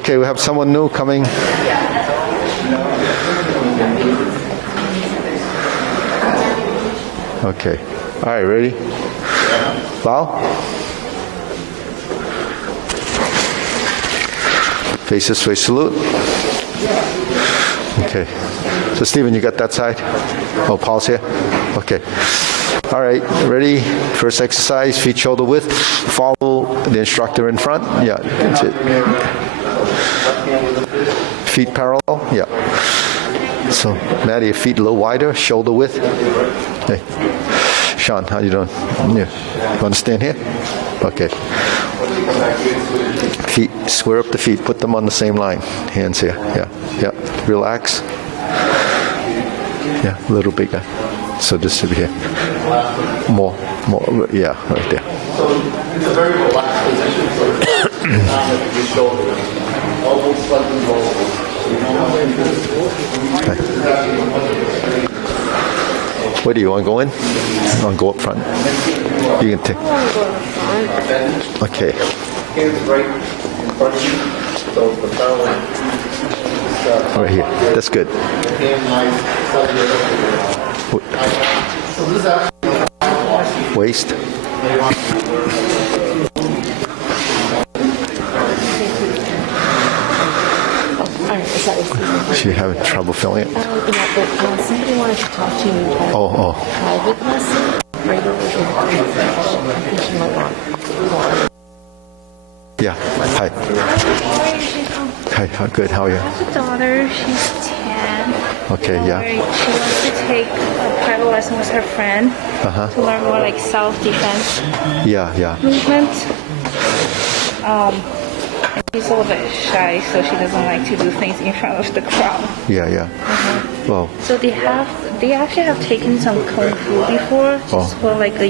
okay, we have someone new coming. Okay. All right, ready? Bow. Face this way, salute. Okay. So, Stephen, you got that side? Oh, Paul's here? Okay. All right, ready? First exercise, feet shoulder width. Follow the instructor in front. Yeah, that's it. Feet parallel. Yeah. So, Maddie, your feet a little wider, shoulder width. Hey. Sean, how you doing? Yeah. You want to stand here? Okay. Feet, square up the feet, put them on the same line. Hands here. Yeah. Yeah. Relax. Yeah, a little bigger. So just over here. More, yeah, right there. So it's a very relaxed position, so your shoulder, elbows slightly lower. Where do you want to go in? You want to go up front? You can take. Okay. Hands right in front of you, so the towel Right here. That's good. hand line slightly over. So this is actually Waist. She having trouble filling it? Somebody wanted to talk to you. Oh. Private lesson? Yeah. Hi. Hi. Good. How are you? I have a daughter, she's 10. Okay. Yeah. She wants to take a private lesson with her friend to learn more like self-defense Yeah. movement. And she's a little bit shy, so she doesn't like to do things in front of the crowd. Yeah, yeah. Well, So they actually have taken some kung fu before, just for like a